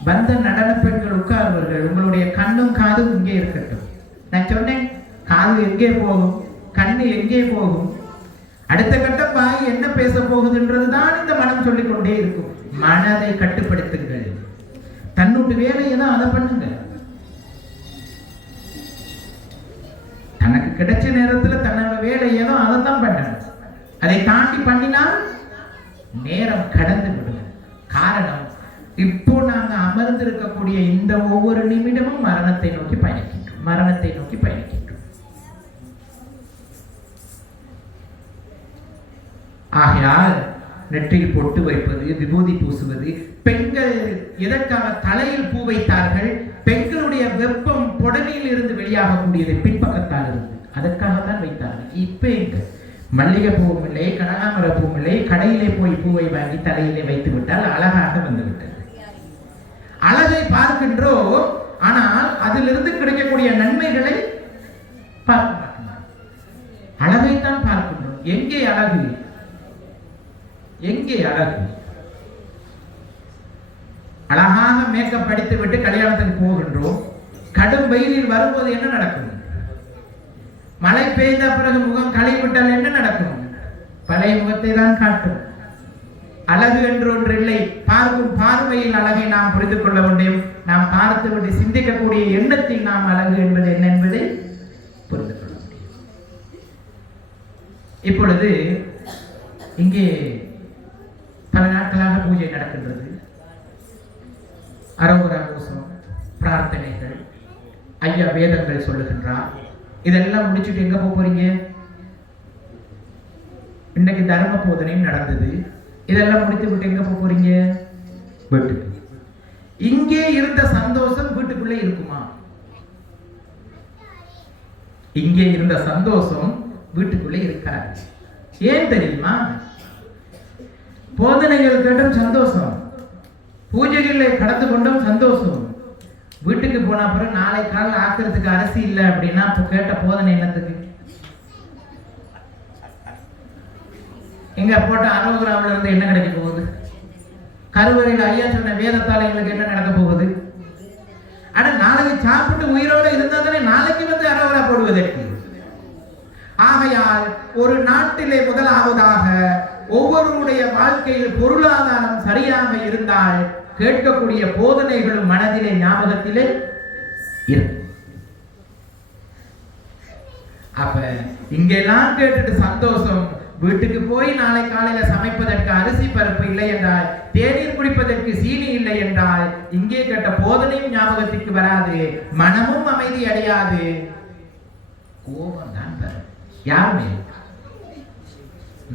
வந்த நடன பெண்கள் உட்கார்வர்கள். உங்களுடைய கண்ணும் காதும் இங்கே இருக்கட்டும். நான் சொன்னேன், காது எங்கே போகும், கண்ணு எங்கே போகும், அடுத்த கட்டம் வாய் என்ன பேச போகுதுன்றதுதான் இந்த மனம் சொல்லிக்கொண்டே இருக்கும். மனதை கட்டுப்படுத்துங்கள். தன்னுடைய வேலையை தான் அதை பண்ணுங்க. தனக்கு கிடைச்ச நேரத்துல தன்னோட வேலை ஏதோ அதை தான் பண்ணணும். அதை தாண்டி பண்ணினால் நேரம் கடந்து விடும். காரணம், இப்போ நாங்க அமர்ந்து இருக்கக்கூடிய இந்த ஒவ்வொரு நிமிடமும் மரணத்தை நோக்கி பயணிக்கின்றோம். மரணத்தை நோக்கி பயணிக்கின்றோம். ஆகையால் நெற்றியில் பொட்டு வைப்பது, விபூதி பூசுவது, பெண்கள் எதற்காக தலையில் பூ வைத்தார்கள்? பெண்களுடைய வெப்பம் புடவையில் இருந்து வெளியாகக்கூடியது பின்பக்கத்தால் இருந்து, அதற்காகத்தான் வைத்தார்கள். இப்ப எங்க மல்லிகை பூவும் இல்லை, கனகாமர பூவும் இல்லை, கடையிலே போய் பூவை வாங்கி தலையிலே வைத்து விட்டால் அழகாக வந்துவிட்டது. அழகை பார்க்கின்றோம், ஆனால் அதிலிருந்து கிடைக்கக்கூடிய நன்மைகளை பார்க்க மாட்டோம். அழகைத்தான் பார்க்கின்றோம். எங்கே அழகு? எங்கே அழகு? அழகாக மேக்கப் படித்து விட்டு கல்யாணத்துக்கு போகின்றோம். கடும் வெயிலில் வரும்போது என்ன நடக்கும்? மழை பெய்த பிறகு முகம் களைவிட்டால் என்ன நடக்கும்? பழைய முகத்தை தான் காட்டும். அழகு என்று ஒன்று இல்லை. பார்க்கும் பார்வையில் அழகை நாம் புரிந்து கொள்ள வேண்டும். நாம் பார்த்து விட்டு சிந்திக்கக்கூடிய எண்ணத்தில் நாம் அழகு என்பது என்ன என்பதை புரிந்து கொள்ள முடியும். இப்பொழுது இங்கே பல நாட்களாக பூஜை நடக்கின்றது. அரோகரா கோஷம், பிரார்த்தனைகள், ஐயா வேதங்கள் சொல்லுகின்றார். இதெல்லாம் முடிச்சுட்டு எங்க போறீங்க? இன்னைக்கு தர்ம போதனையும் நடந்தது. இதெல்லாம் முடித்து விட்டு எங்க போறீங்க? வீட்டுக்கு. இங்கே இருந்த சந்தோஷம் வீட்டுக்குள்ளே இருக்குமா? இங்கே இருந்த சந்தோஷம் வீட்டுக்குள்ளே இருக்காது. ஏன் தெரியுமா? போதனைகள் கேட்டும் சந்தோஷம், பூஜைகளை கடந்து கொண்டும் சந்தோஷம். வீட்டுக்கு போன பிறகு நாளை காலையில் ஆக்கிறதுக்கு அரிசி இல்லை அப்படின்னா இப்போ கேட்ட போதனை என்னத்துக்கு? எங்க போட்ட அரோகிராமில் இருந்து என்ன கிடைக்க போகுது? கருவறையில் ஐயா சொன்ன வேதத்தால் எங்களுக்கு என்ன நடக்க போகுது? ஆனா நாளைக்கு சாப்பிட்டு உயிரோடு இருந்தா தானே நாளைக்கு வந்து அரோகரா போடுவதற்கு. ஆகையால் ஒரு நாட்டிலே முதலாவதாக ஒவ்வொருடைய வாழ்க்கையில் பொருளாதாரம் சரியாக இருந்தால் கேட்கக்கூடிய போதனைகளும் மனதிலே ஞாபகத்திலே இருக்கும். அப்ப இங்கெல்லாம் கேட்டுட்டு சந்தோஷம், வீட்டுக்கு போய் நாளை காலையில சமைப்பதற்கு அரிசி பருப்பு இல்லை என்றால், தேநீர் குடிப்பதற்கு சீனி இல்லை என்றால், இங்கே கேட்ட போதனையும் ஞாபகத்திற்கு வராது, மனமும் அமைதி அடையாது, கோபம் தான் வரும். யாருமே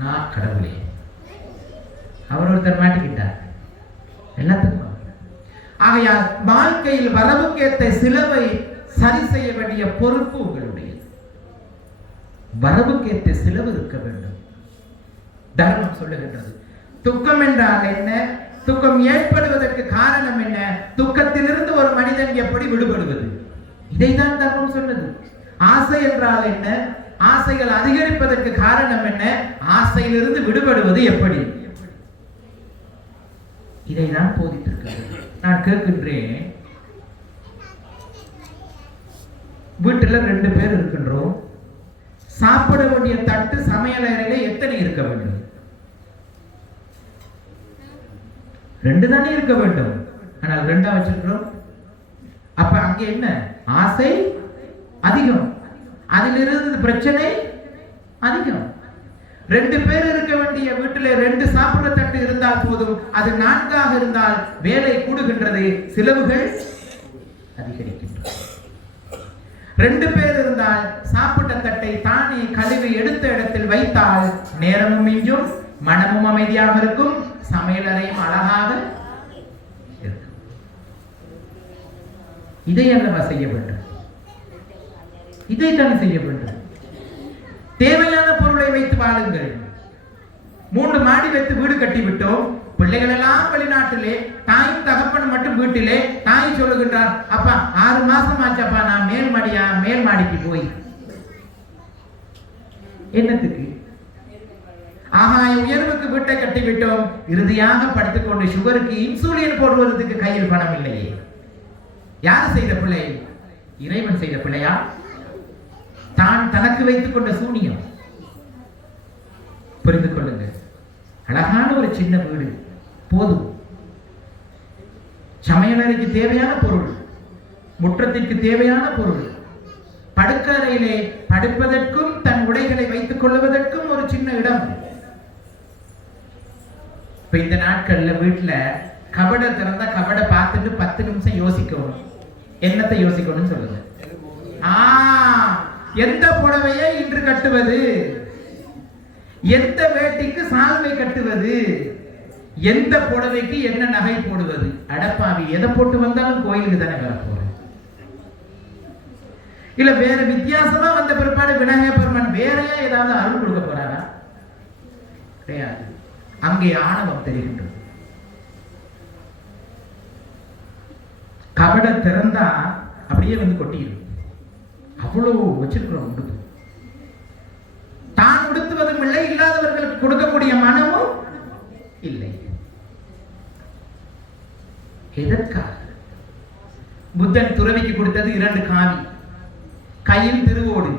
நான் கடவுளே, அவர் ஒருத்தர் மாட்டிக்கிட்டார் எல்லாத்துக்கும். ஆகையால் வாழ்க்கையில் வரவுக்கேற்ற செலவை சரி செய்ய வேண்டிய பொறுப்பு உங்களுடைய. வரவுக்கேற்ற செலவு இருக்க வேண்டும். தர்மம் சொல்லுகின்றது. துக்கம் என்றால் என்ன? துக்கம் ஏற்படுவதற்கு காரணம் என்ன? துக்கத்திலிருந்து ஒரு மனிதன் எப்படி விடுபடுவது? இதைதான் தர்மம் சொன்னது. ஆசை என்றால் என்ன? ஆசைகள் அதிகரிப்பதற்கு காரணம் என்ன? ஆசையிலிருந்து விடுபடுவது எப்படி? இதை நான் போதித்திருக்கிறேன். நான் கேட்கின்றேன், வீட்டுல 2 பேர் இருக்கின்றோம். சாப்பிட வேண்டிய தட்டு சமையல் அறையில எத்தனை இருக்க வேண்டும்? 2 தானே இருக்க வேண்டும். ஆனால் 2 வச்சிருக்கிறோம். அப்ப அங்க என்ன? ஆசை அதிகம், அதிலிருந்து பிரச்சனை அதிகம். 2 பேர் இருக்க வேண்டிய வீட்டிலே 2 சாப்பிட தட்டு இருந்தால் போதும். அது 4ஆக இருந்தால் வேலை கூடுகின்றது, செலவுகள் அதிகரிக்கின்றது. 2 பேர் இருந்தால் சாப்பிட்ட தட்டை தானே கழுவி எடுத்த இடத்தில் வைத்தால் நேரமும் மிஞ்சும், மனமும் அமைதியாக இருக்கும், சமையலறையும் அழகாக இருக்கும். இதை அல்லவா செய்ய வேண்டும்? இதைத்தான் செய்ய வேண்டும். தேவையான பொருளை வைத்து வாழுங்கள். 3 மாடி வைத்து வீடு கட்டி விட்டோம். பிள்ளைகள் எல்லாம் வெளிநாட்டிலே, தாயும் தகப்பன் மட்டும் வீட்டிலே. தாய் சொல்லுகின்றார், அப்பா 6 மாசம் ஆச்சப்பா நான் மேல் மாடிக்கு போய். என்னத்துக்கு? ஆகாய உயர்வுக்கு வீட்டை கட்டிவிட்டோம், இறுதியாக படுத்துக்கொண்டு சுகருக்கு இன்சுலின் போடுவதற்கு கையில் பணம் இல்லையே. யார் செய்த பிள்ளை? இறைவன் செய்த பிள்ளையா? தான் தனக்கு வைத்துக் கொண்ட சூனியம். புரிந்து கொள்ளுங்க. அழகான ஒரு சின்ன வீடு போதும். சமையலறைக்கு தேவையான பொருள், முற்றத்திற்கு தேவையான பொருள், படுக்கறையிலே படுப்பதற்கும் தன் உடைகளை வைத்துக் கொள்வதற்கும் ஒரு சின்ன இடம். இப்ப இந்த நாட்கள்ல வீட்டுல கபட திறந்தா கபட பார்த்துட்டு 10 நிமிஷம் யோசிக்கணும். என்னத்தை யோசிக்கணும்னு சொல்லுங்க. எந்த புடவையை இன்று கட்டுவது, எந்த வேட்டிக்கு சால்வை கட்டுவது, எந்த புடவைக்கு என்ன நகை போடுவது. அடப்பாவி, எதை போட்டு வந்தாலும் கோயிலுக்கு தானே வரப்போற. இல்ல வேற வித்தியாசமா வந்த பிற்பாடு விநாயகர் பெருமான் வேறையா ஏதாவது அருள் கொடுக்க போறாரா? கிடையாது. அங்கே ஆணவம் தெரிகின்றது. கபட திறந்தா அப்படியே வந்து கொட்டிடும். அவ்வளவு வச்சிருக்கிறோம் உடுப்பு. தான் உடுத்துவதும் இல்லை, இல்லாதவர்களுக்கு கொடுக்கக்கூடிய மனமும் இல்லை. எதற்காக? புத்தன் துறவிக்கு கொடுத்தது 2 காவி, கையில் திருவோடு.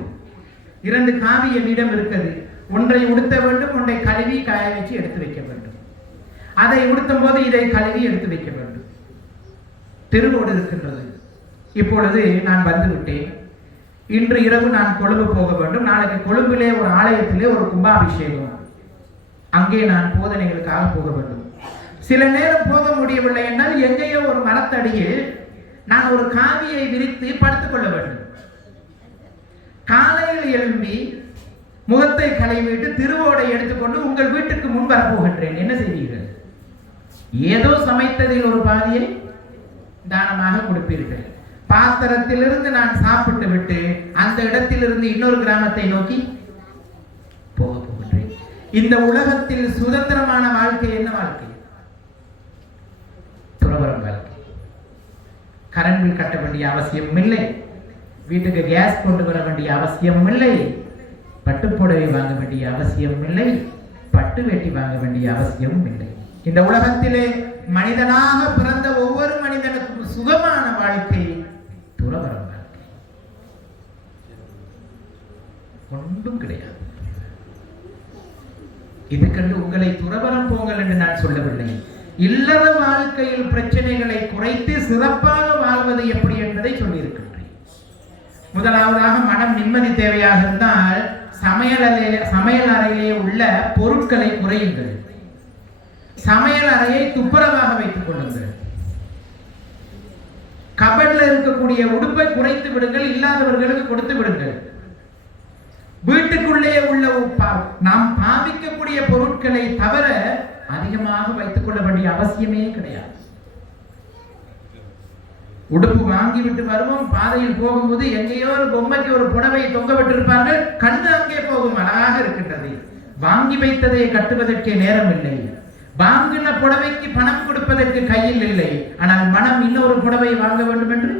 2 காவி என்னிடம் இருக்கிறது. ஒன்றை உடுத்த வேண்டும், ஒன்றை கழுவி காய வச்சு எடுத்து வைக்க வேண்டும். அதை உடுத்தும் போது இதை கழுவி எடுத்து வைக்க வேண்டும். திருவோடு இருக்கின்றது. இப்பொழுது நான் வந்து விட்டேன். இன்று இரவு நான் கொழும்பு போக வேண்டும். நாளைக்கு கொழும்பிலே ஒரு ஆலயத்திலே ஒரு கும்பாபிஷேகம். அங்கே நான் போதனைகளுக்காக போக வேண்டும். சில நேரம் போக முடியவில்லை என்றால் எங்கேயோ ஒரு மரத்தடியில் நான் ஒரு காவியை விரித்து படுத்துக் கொள்ள வேண்டும். காலையில் எழும்பி முகத்தை களைவிட்டு திருவோடை எடுத்துக்கொண்டு உங்கள் வீட்டுக்கு முன் வரப்போகின்றேன். என்ன செய்வீர்கள்? ஏதோ சமைத்ததில் ஒரு பாதியை தானமாக கொடுப்பீர்கள். பாத்திரத்திலிருந்து நான் சாப்பிட்டு விட்டு அந்த இடத்திலிருந்து இன்னொரு கிராமத்தை நோக்கி போக போகின்றேன். இந்த உலகத்தில் சுதந்திரமான வாழ்க்கை என்ன வாழ்க்கை? துறவரம் வாழ்க்கை. கரண்ட் பில் கட்ட வேண்டிய அவசியம் இல்லை, வீட்டுக்கு கேஸ் கொண்டு வர வேண்டிய அவசியம் இல்லை, பட்டுப்புடவை வாங்க வேண்டிய அவசியம் இல்லை, பட்டு வேட்டி வாங்க வேண்டிய அவசியம் இல்லை. இந்த உலகத்திலே மனிதனாக பிறந்த ஒவ்வொரு மனிதனுக்கும் சுகமான வாழ்க்கை துறவரம் வாழ்க்கை. ஒன்றும் கிடையாது. இதுக்கென்று உங்களை துறவரம் போங்கள் என்று நான் சொல்லவில்லை. இல்லற வாழ்க்கையில் பிரச்சனைகளை குறைத்து சிறப்பாக வாழ்வது எப்படி என்பதை சொல்லியிருக்கின்றேன். முதலாவதாக மனம் நிம்மதி தேவையாக இருந்தால் சமையல் அறையிலே உள்ள பொருட்களை குறையுங்கள். சமையல் அறையை துப்புரவாக வைத்துக் கொள்ளுங்கள். கபட்ல இருக்கக்கூடிய உடுப்பை குறைத்து விடுங்கள், இல்லாதவர்களுக்கு கொடுத்து விடுங்கள். வீட்டுக்குள்ளே உள்ள நாம் பாவிக்கக்கூடிய பொருட்களை தவிர அதிகமாக வைத்துக் கொள்ள வேண்டிய அவசியமே கிடையாது. உடுப்பு வாங்கிவிட்டு வருவோம், பாதையில் போகும்போது எங்கேயோ ஒரு பொம்மைக்கு ஒரு புடவை தொங்க விட்டிருப்பார்கள், கண்ணு அங்கே போகும், அழகாக இருக்கின்றது. வாங்கி வைத்ததை கட்டுவதற்கே நேரம் இல்லை, வாங்கின புடவைக்கு பணம் கொடுப்பதற்கு கையில் இல்லை, ஆனால் மனம் இன்னொரு புடவை வாங்க வேண்டும் என்று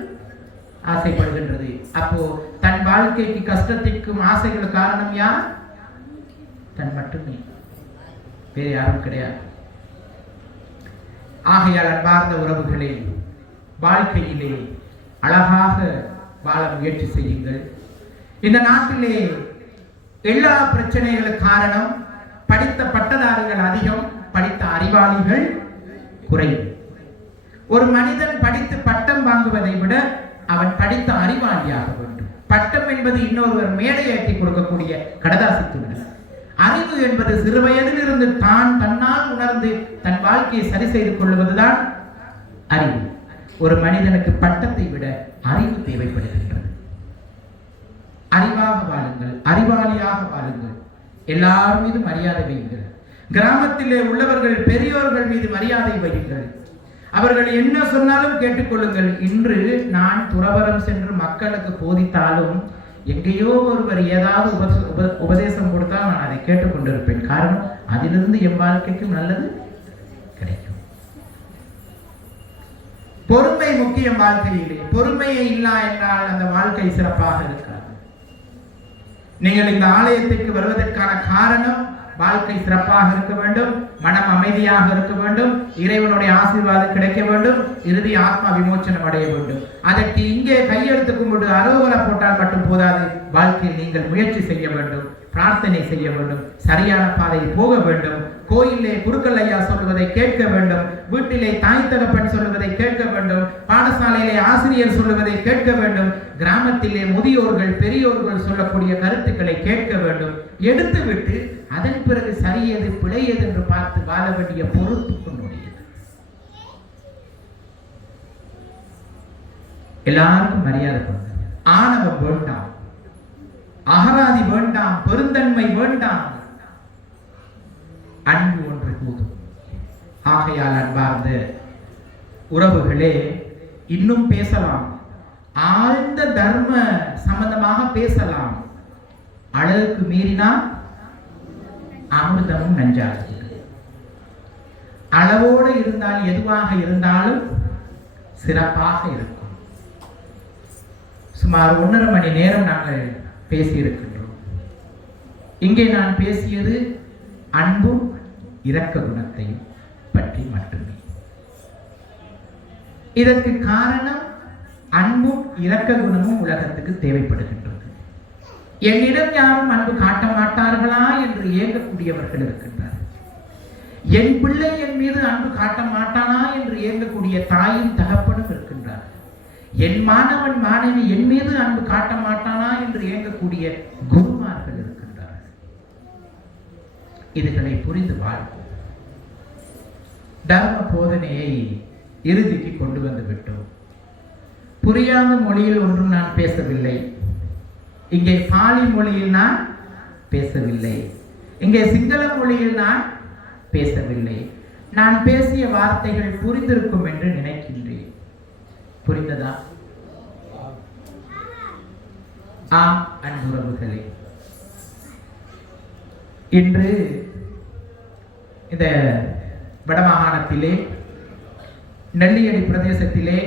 ஆசைப்படுகின்றது. அப்போ தன் வாழ்க்கைக்கு கஷ்டத்திற்கும் ஆசைகள் காரணம் யார்? தன் மட்டுமே, வேறு யாரும் கிடையாது. ஆகையால் அன்பார்ந்த உறவுகளே, வாழ்க்கையிலே அழகாக வாழ முயற்சி செய்யுங்கள். இந்த நாட்டிலே எல்லா பிரச்சனைகளுக்கு காரணம் படித்த பட்டதாரிகள் அதிகம், படித்த அறிவாளிகள் குறைவு. ஒரு மனிதன் படித்து பட்டம் வாங்குவதை விட அவன் படித்த அறிவாளியாக வேண்டும். பட்டம் என்பது இன்னொருவர் மேடை ஏற்றி கொடுக்கக்கூடிய கடதாசி துண்டு. அறிவு என்பது சிறுவயதிலிருந்து தான் தன்னால் உணர்ந்து தன் வாழ்க்கையை சரி செய்து கொள்வதுதான் அறிவு. ஒரு மனிதனுக்கு பட்டத்தை விட அறிவு தேவைப்படுகின்றது. அறிவாக வாழுங்கள், அறிவாளியாக வாழுங்கள், எல்லார் மீது மரியாதை வையுங்கள். கிராமத்திலே உள்ளவர்கள் பெரியோர்கள் மீது மரியாதை வையுங்கள். அவர்கள் என்ன சொன்னாலும் கேட்டுக்கொள்ளுங்கள். இன்று நான் துறவரம் சென்று மக்களுக்கு போதித்தாலும் எங்கேயோ ஒருவர் ஏதாவது உபதேசம் கொடுத்தால் நான் அதை கேட்டுக்கொண்டிருப்பேன். காரணம், அதிலிருந்து என் வாழ்க்கைக்கும் நல்லது கிடைக்கும். பொறுமை முக்கியம் வாழ்க்கையிலே. பொறுமையை இல்லா என்றால் அந்த வாழ்க்கை சிறப்பாக இருக்காது. நீங்கள் இந்த ஆலயத்திற்கு வருவதற்கான காரணம் வாழ்க்கை சிறப்பாக இருக்க வேண்டும், மனம் அமைதியாக இருக்க வேண்டும், இறைவனுடைய ஆசீர்வாதம் கிடைக்க வேண்டும், இறுதி ஆத்மா விமோச்சனம் அடைய வேண்டும். அதற்கு இங்கே கையெழுத்து கும்பிட்டு அரோகரா போட்டால் மட்டும் போதாது. வாழ்க்கையில் நீங்கள் முயற்சி செய்ய வேண்டும், பிரார்த்தனை செய்ய வேண்டும், சரியான பாதையில் போக வேண்டும். கோயிலே குருக்கள் ஐயா சொல்லுவதை கேட்க வேண்டும், வீட்டிலே தாய் தகப்பன் சொல்லுவதை கேட்க வேண்டும், பாடசாலையிலே ஆசிரியர் சொல்லுவதை கேட்க வேண்டும், கிராமத்திலே முதியோர்கள் பெரியோர்கள் சொல்லக்கூடிய கருத்துக்களை கேட்க வேண்டும். எடுத்துவிட்டு அதன் பிறகு சரியது பிழையது என்று பார்த்து வாழ வேண்டிய பொறுப்பு கொண்டுடையது. எல்லாருக்கும் மரியாதை கொடுங்க. ஆணவம் வேண்டாம், அகராதி வேண்டாம், பெருந்தன்மை வேண்டாம், அன்பு ஒன்று போதும். ஆகையால் அன்பார்ந்த உறவுகளே, இன்னும் பேசலாம், ஆழ்ந்த தர்ம சம்பந்தமாக பேசலாம். அளவுக்கு மீறினால் அமிர்தமும் நஞ்சாகும். அளவோடு இருந்தால் எதுவாக இருந்தாலும் சிறப்பாக இருக்கும். சுமார் 1.5 மணி நேரம் நாங்கள் பேசியிருக்கின்றோம். இங்கே நான் பேசியது அன்பும் இரக்க குணத்தையும் பற்றி மட்டுமே. இதற்கு காரணம் அன்பும் இரக்க குணமும் உலகத்துக்கு தேவைப்படுகின்றது. என்னிடம் யாரும் அன்பு காட்ட மாட்டார்களா என்று ஏங்கக்கூடியவர்கள் இருக்கின்றார். என் பிள்ளை என் மீது அன்பு காட்ட மாட்டானா என்று ஏங்கக்கூடிய தாயும் தகப்பனும் இருக்கின்றார். என் மாணவன் மாணவி என் மீது அன்பு காட்ட மாட்டானா என்று ஏங்கக்கூடிய குருமார்கள் இருக்கின்றார்கள். இதுகளை புரிந்து வாழ்வோம். தர்ம போதனையை இறுதிக்கு கொண்டு வந்து விட்டோம். புரியாத மொழியில் ஒன்றும் நான் பேசவில்லை. இங்கே பாலி மொழியில் நான் பேசவில்லை. இங்கே சிங்கள மொழியில் நான் பேசவில்லை. நான் பேசிய வார்த்தைகள் புரிந்திருக்கும் என்று நினைக்கின்றேன். புரிந்ததா? ஆம் அன்புறவுகளே, இன்று இந்த வடமாகாணத்திலே நெல்லியடி பிரதேசத்திலே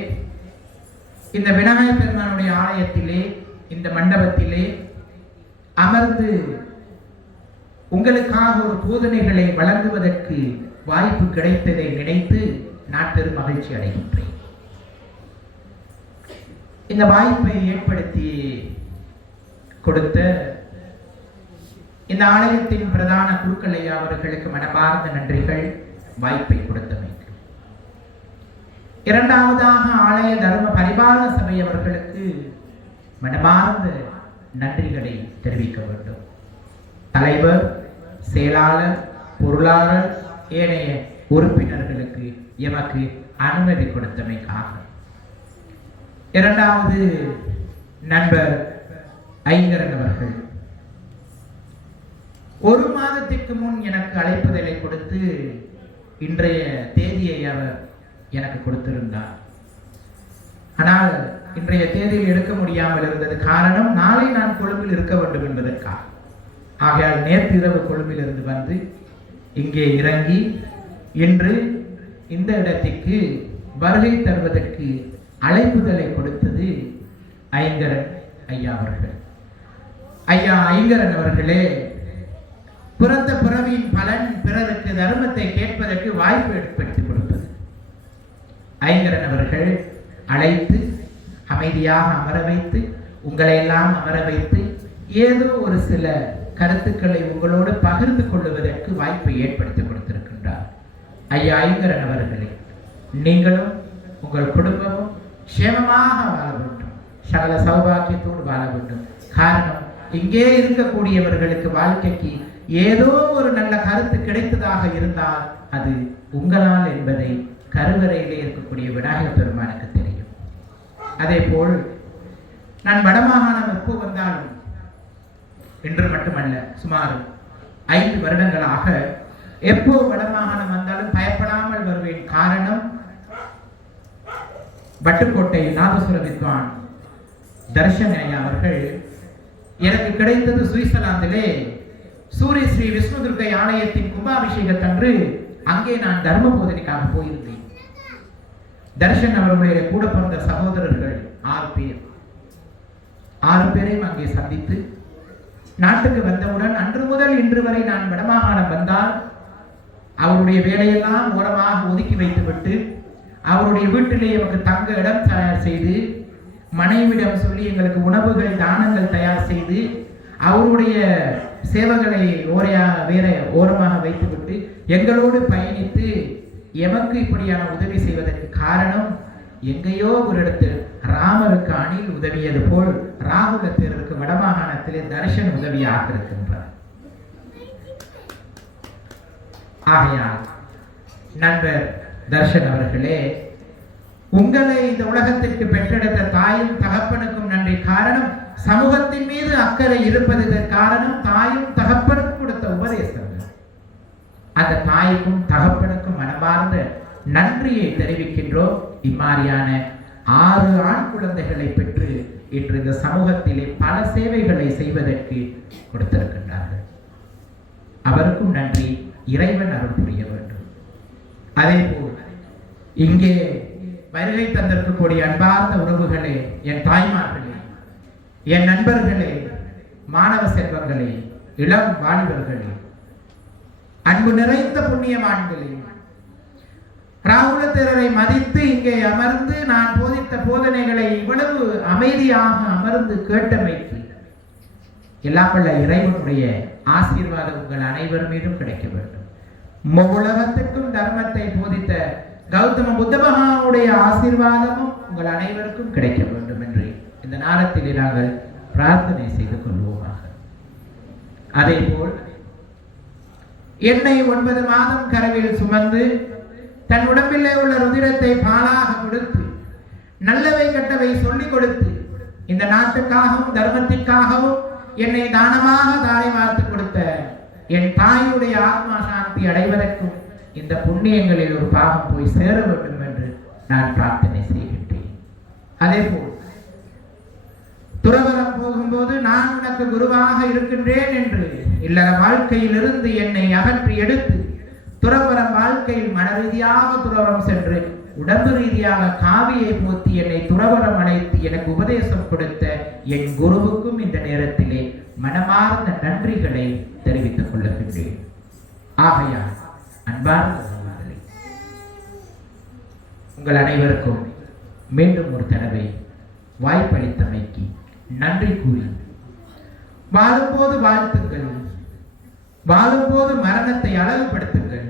இந்த விநாயகர் பெருமானுடைய ஆலயத்திலே இந்த மண்டபத்திலே அமர்ந்து உங்களுக்காக ஒரு போதனைகளை வழங்குவதற்கு வாய்ப்பு கிடைத்ததை நினைத்து நான் பெரும் மகிழ்ச்சி அடைகின்றேன். இந்த வாய்ப்பை ஏற்படுத்தி கொடுத்த இந்த ஆலயத்தின் பிரதான குருக்கள் ஐயா அவர்களுக்கு மனமார்ந்த நன்றிகள், வாய்ப்பை கொடுத்தமைக்கு. இரண்டாவதாக ஆலய தர்ம பரிபாலன சபை அவர்களுக்கு மனமார்ந்த நன்றிகளை தெரிவிக்க வேண்டும். தலைவர், செயலாளர், பொருளாளர், ஏனைய உறுப்பினர்களுக்கு எமக்கு அனுமதி கொடுத்தமைக்காக. இரண்டாவது நண்பர் ஐங்கரன் அவர்கள் 1 மாதத்திற்கு முன் எனக்கு அழைப்புதலை கொடுத்து இன்றைய தேதியை அவர் எனக்கு கொடுத்திருந்தார். ஆனால் இன்றைய தேதியில் எடுக்க முடியாமல் இருந்தது. காரணம், நாளை நான் கொழும்பில் இருக்க வேண்டும் என்பதற்காக. ஆகையால் நேற்று இரவு கொழும்பில் இருந்து வந்து இங்கே இறங்கி இன்று இந்த இடத்திற்கு வருகை தருவதற்கு அழைப்புதலை கொடுத்தது ஐங்கரன் ஐயா அவர்கள். ஐயா ஐங்கரன் அவர்களே, பிறந்த பிறவியின் பலன் பிறருக்கு தர்மத்தை கேட்பதற்கு வாய்ப்பு ஏற்படுத்தி கொடுப்பது. ஐங்கரன் அவர்கள் அழைத்து அமைதியாக அமர வைத்து, உங்களை எல்லாம் அமர வைத்து ஏதோ ஒரு சில கருத்துக்களை உங்களோடு பகிர்ந்து கொள்வதற்கு வாய்ப்பை ஏற்படுத்தி கொடுத்திருக்கின்றார். ஐயா ஐங்கரன் அவர்களே, நீங்களும் உங்கள் குடும்பமும் சேமமாக வாழ வேண்டும், சகல சௌபாக்கியத்தோடு வாழ வேண்டும். காரணம், இங்கே இருக்கக்கூடியவர்களுக்கு வாழ்க்கைக்கு ஏதோ ஒரு நல்ல கருத்து கிடைத்ததாக இருந்தால் அது உங்களால் என்பதை கருவறையிலே இருக்கக்கூடிய விநாயகர் பெருமானுக்கு தெரியும். அதே போல் நான் வடமாகாணம் எப்போ வந்தாலும், இன்று மட்டுமல்ல சுமார் 5 வருடங்களாக எப்போ வடமாகாணம் வந்தாலும் பயப்படாமல் வருவேன். காரணம், வட்டுக்கோட்டை நாதசுர வித்வான் தர்ஷன் ஐயா அவர்கள் எனக்கு கிடைத்தது சுவிட்சர்லாந்திலே சூரிய ஸ்ரீ விஷ்ணு துர்க்கை ஆலயத்தின் கும்பாபிஷேகத்தன்று அங்கே நான் தர்ம போதனைக்காக போயிருந்தேன். தர்ஷன் அவர்களுடைய கூட பிறந்த சகோதரர்கள் 6 பேர், 6 பேரையும் அங்கே சந்தித்து நாட்டுக்கு வந்தவுடன் அன்று முதல் இன்று வரை நான் வடமாகாணம் வந்தால் அவருடைய வேலையெல்லாம் ஓரமாக ஒதுக்கி வைத்துவிட்டு அவருடைய வீட்டிலே எமக்கு தங்க இடம் தயார் செய்து மனைவிடம் சொல்லி எங்களுக்கு உணவுகள் தானங்கள் தயார் செய்து அவருடைய சேவைகளை வேற ஓரமாக வைத்துவிட்டு எங்களோடு பயணித்து எமக்கு இப்படியான உதவி செய்வதற்கு காரணம் எங்கேயோ ஒரு இடத்தில் ராமருக்கு அணில் உதவியது போல் ராகுல தேரருக்கு வடமாகாணத்திலே தர்ஷன் உதவியாக இருக்கின்றார். ஆகையால் நண்பர் தர்ஷன் அவர்களே, உங்களை இந்த உலகத்திற்கு பெற்றெடுத்த தாயும் தகப்பனுக்கும் நன்றி. காரணம் சமூகத்தின் மீது அக்கறை இருப்பதற்கு காரணம் தாயும் தகப்பனுக்கும் கொடுத்த உபதேசங்கள். அந்த தாய்க்கும் தகப்பனுக்கும் மனமார்ந்த நன்றியை தெரிவிக்கின்றோம். இம்மாதிரியான 6 ஆண் குழந்தைகளை பெற்று இன்று இந்த சமூகத்திலே பல சேவைகளை செய்வதற்கு கொடுத்திருக்கின்றார்கள். அவருக்கும் நன்றி. இறைவன் அருள் புரிய வேண்டும். அதே போல் இங்கே வருகை தந்திருக்கக்கூடிய அன்பார்ந்த உறவுகளே, என் தாய்மார்களே, என் நண்பர்களே, மாணவ செல்வங்களே, இளம் வாலிபர்களே, அன்பு நிறைந்த புண்ணியவான்களே, ராகுல தேரரை மதித்து இங்கே அமர்ந்து நான் போதித்த போதனைகளை இவ்வளவு அமைதியாக அமர்ந்து கேட்டமைக்கு எல்லாம் வல்ல இறைவனுடைய ஆசீர்வாதம் உங்கள் அனைவர் மீதும் கிடைக்க வேண்டும். உலகத்துக்கும் தர்மத்தை போதித்த கௌதம புத்த பகவானுடைய ஆசீர்வாதமும் உங்கள் அனைவருக்கும் கிடைக்க வேண்டும் என்று இந்த நேரத்தில் நாங்கள் பிரார்த்தனை செய்து கொள்வோமாக. அதே போல் என்னை 9 மாதம் கரவில் சுமந்து தன் உடம்பிலே உள்ள ருதிரத்தை பாலாக கொடுத்து நல்லவை கெட்டவை சொல்லிக் கொடுத்து இந்த நாட்டுக்காகவும் தர்மத்திற்காகவும் என்னை தானமாக தாரை வார்த்து கொடுத்த என் தாயுடைய ஆத்மா சாந்தி அடைவதற்கும் இந்த புண்ணியங்களில் ஒரு பாகம் போய் சேர வேண்டும் என்று நான் பிரார்த்தனை செய்கின்றேன். அதே போல் துறவரம் போகும்போது நான் உனக்கு குருவாக இருக்கின்றேன் என்று இல்லற வாழ்க்கையிலிருந்து என்னை அகற்றி எடுத்து துறவரம் வாழ்க்கையில் மன ரீதியாக துறவரம் சென்று உடம்பு ரீதியாக காவியை போத்தி என்னை துறவரம் அழைத்து எனக்கு உபதேசம் கொடுத்த என் குருவுக்கும் இந்த நேரத்திலே மனமார்ந்த நன்றிகளை தெரிவித்துக் கொள்ளுகின்றேன். ஆகையால் அன்பார்ந்த சகோதரர்களே, உங்கள் அனைவருக்கும் மீண்டும் ஒரு தடவை வாய்ப்பளித்தமைக்கு நன்றி கூறி, வாழும்போது வாழ்த்துங்கள், வாழும்போது மரணத்தை அழகுபடுத்துங்கள்,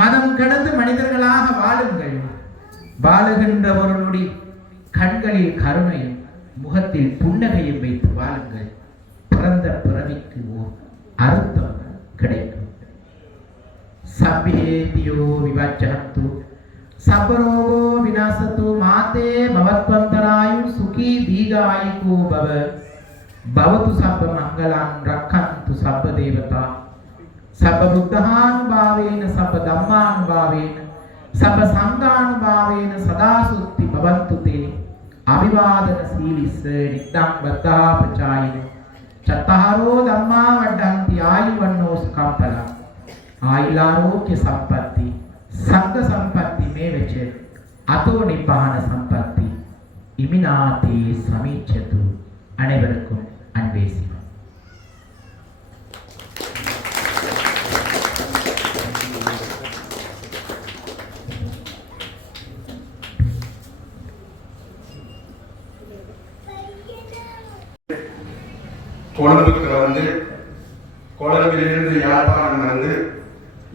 மனம் கடந்து மனிதர்களாக வாழுங்கள், வாழுகின்ற ஒரு நொடி கண்களில் கருணையும் முகத்தில் புன்னகையும் வைத்து வாழுங்கள். பிறந்த பிறவிக்கு ஓர் அர்த்தம் கிடைக்கும். சவ்யேதியோ விவாச்சனத்து சபரோகோ விநாசத்து மாதே பவத்வந்தராயு சுகி தீகாயிகோ பவ பவது சப்ப மங்களான் ரக்கந்து சப்ப தேவதா சப்ப புத்தானுபாவேன சப்ப தம்மானுபாவேன சப்ப சங்கானுபாவேன சதா சுத்தி பவந்து தே அபிவாதன சீலிஸ் நித்தம் பத்தா பச்சாயின சத்தாரோ தம்மா வட்டந்தி ஆயுவன்னோ சுகம்பலா ஆயுளாரோக்கிய சம்பத்தி சங்க சம்பத்தி மே வச்சு அதோ நிப்பான சம்பத்தி இமினாதி சமீச்சது. அனைவருக்கும் அன்பே சிவம். கொழும்புக்கு வந்து கொழும்பிலிருந்து யாழ்ப்பாணம் வந்து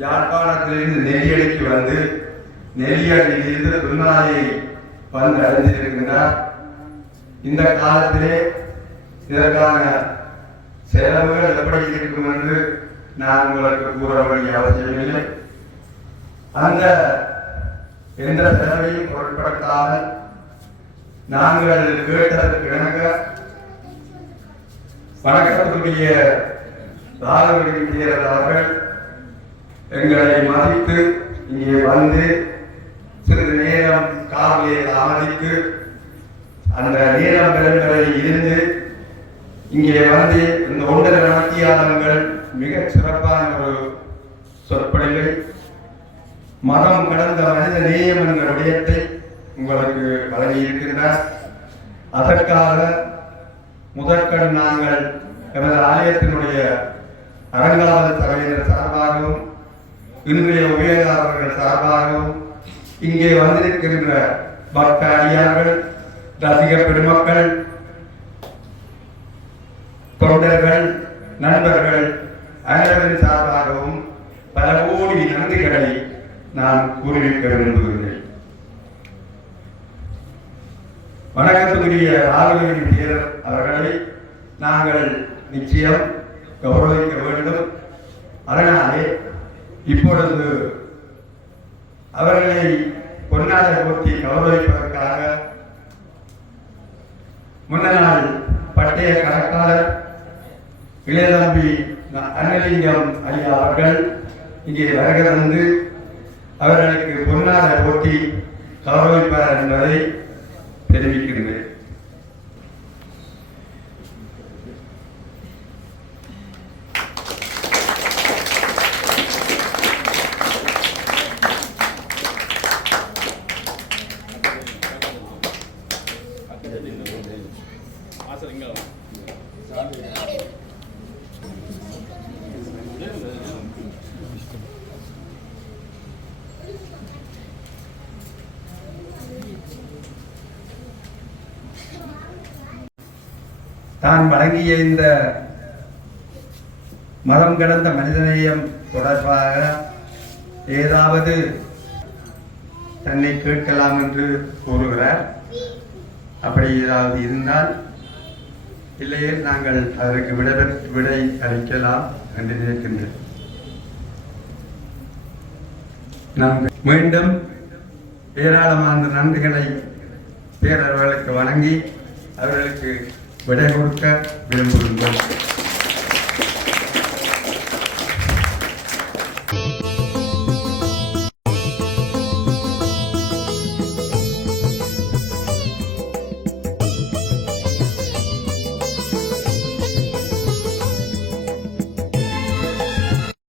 யாழ்ப்பாணத்திலிருந்து நெல்லியடிக்கு வந்து நெல்லியடியிலிருந்து திருநாளையை வந்து அடைஞ்சிருக்கின்றார். இந்த காலத்திலே இதற்கான செலவுகள் எப்படி இருக்கும் என்று நான் உங்களுக்கு கூற வேண்டிய அவசியமில்லை. அந்த எந்த செலவையும் பொருட்படுத்தாமல் நாங்கள் கேட்டதற்கு இணங்க வணக்கத்துக்குரிய ராகவர்கள் அவர்கள் எங்களை மதித்து இங்கே வந்து சிறிது நேரம் காவியை தாமதித்து அந்த நேரம் விலங்குகளை இருந்து இங்கே வந்து இந்த 1.5 மணித்தியாலங்கள் மிக சிறப்பான ஒரு சொற்பொழிவை மதம் கடந்த மனித நேயம் என்ற விடயத்தை உங்களுக்கு வழங்கியிருக்கிறார். அதற்காக முதற்கண் நாங்கள் எமது ஆலயத்தினுடைய அறங்காவல் சபையினர் சார்பாகவும் இன்றைய உபயோகாரர்கள் சார்பாகவும் இங்கே வந்திருக்கின்ற பக்த அடியார்கள், ரசிக பெருமக்கள், தொண்டர்கள், நண்பர்கள் அனைவரின் சார்பாகவும் பல கோடி நன்றிகளை நான் கூறியிருக்க விரும்புகிறேன். வணக்கத்துக்குரிய ராகுலின் வீரர் அவர்களை நாங்கள் நிச்சயம் கௌரவிக்க வேண்டும். அதனாலே இப்பொழுது அவர்களை பொன்னாட போட்டி கௌரவிப்பதற்காக முன்னாள் பட்டய கணக்காளர் இளையதம்பி அன்னலிங்கம் ஐயா அவர்கள் இங்கே வருகை தந்து அவர்களுக்கு பொன்னாட போட்டி கௌரவிப்பார் என்பதை தெரிவிக்கின்றேன். தான் வழங்கிய இந்த மதம் கடந்த மனிதநேயம் தொடர்பாக ஏதாவது தன்னை கேட்கலாம் என்று கூறுகிறார். அப்படி ஏதாவது இருந்தால் இல்லையே நாங்கள் அதற்கு விடை அளிக்கலாம் என்று நினைக்கின்றேன். நாம் மீண்டும் ஏராளமான நன்றிகளை பேரவர்களுக்கு வழங்கி அவர்களுக்கு விடை கொடுக்க விரும்புகின்றோம்.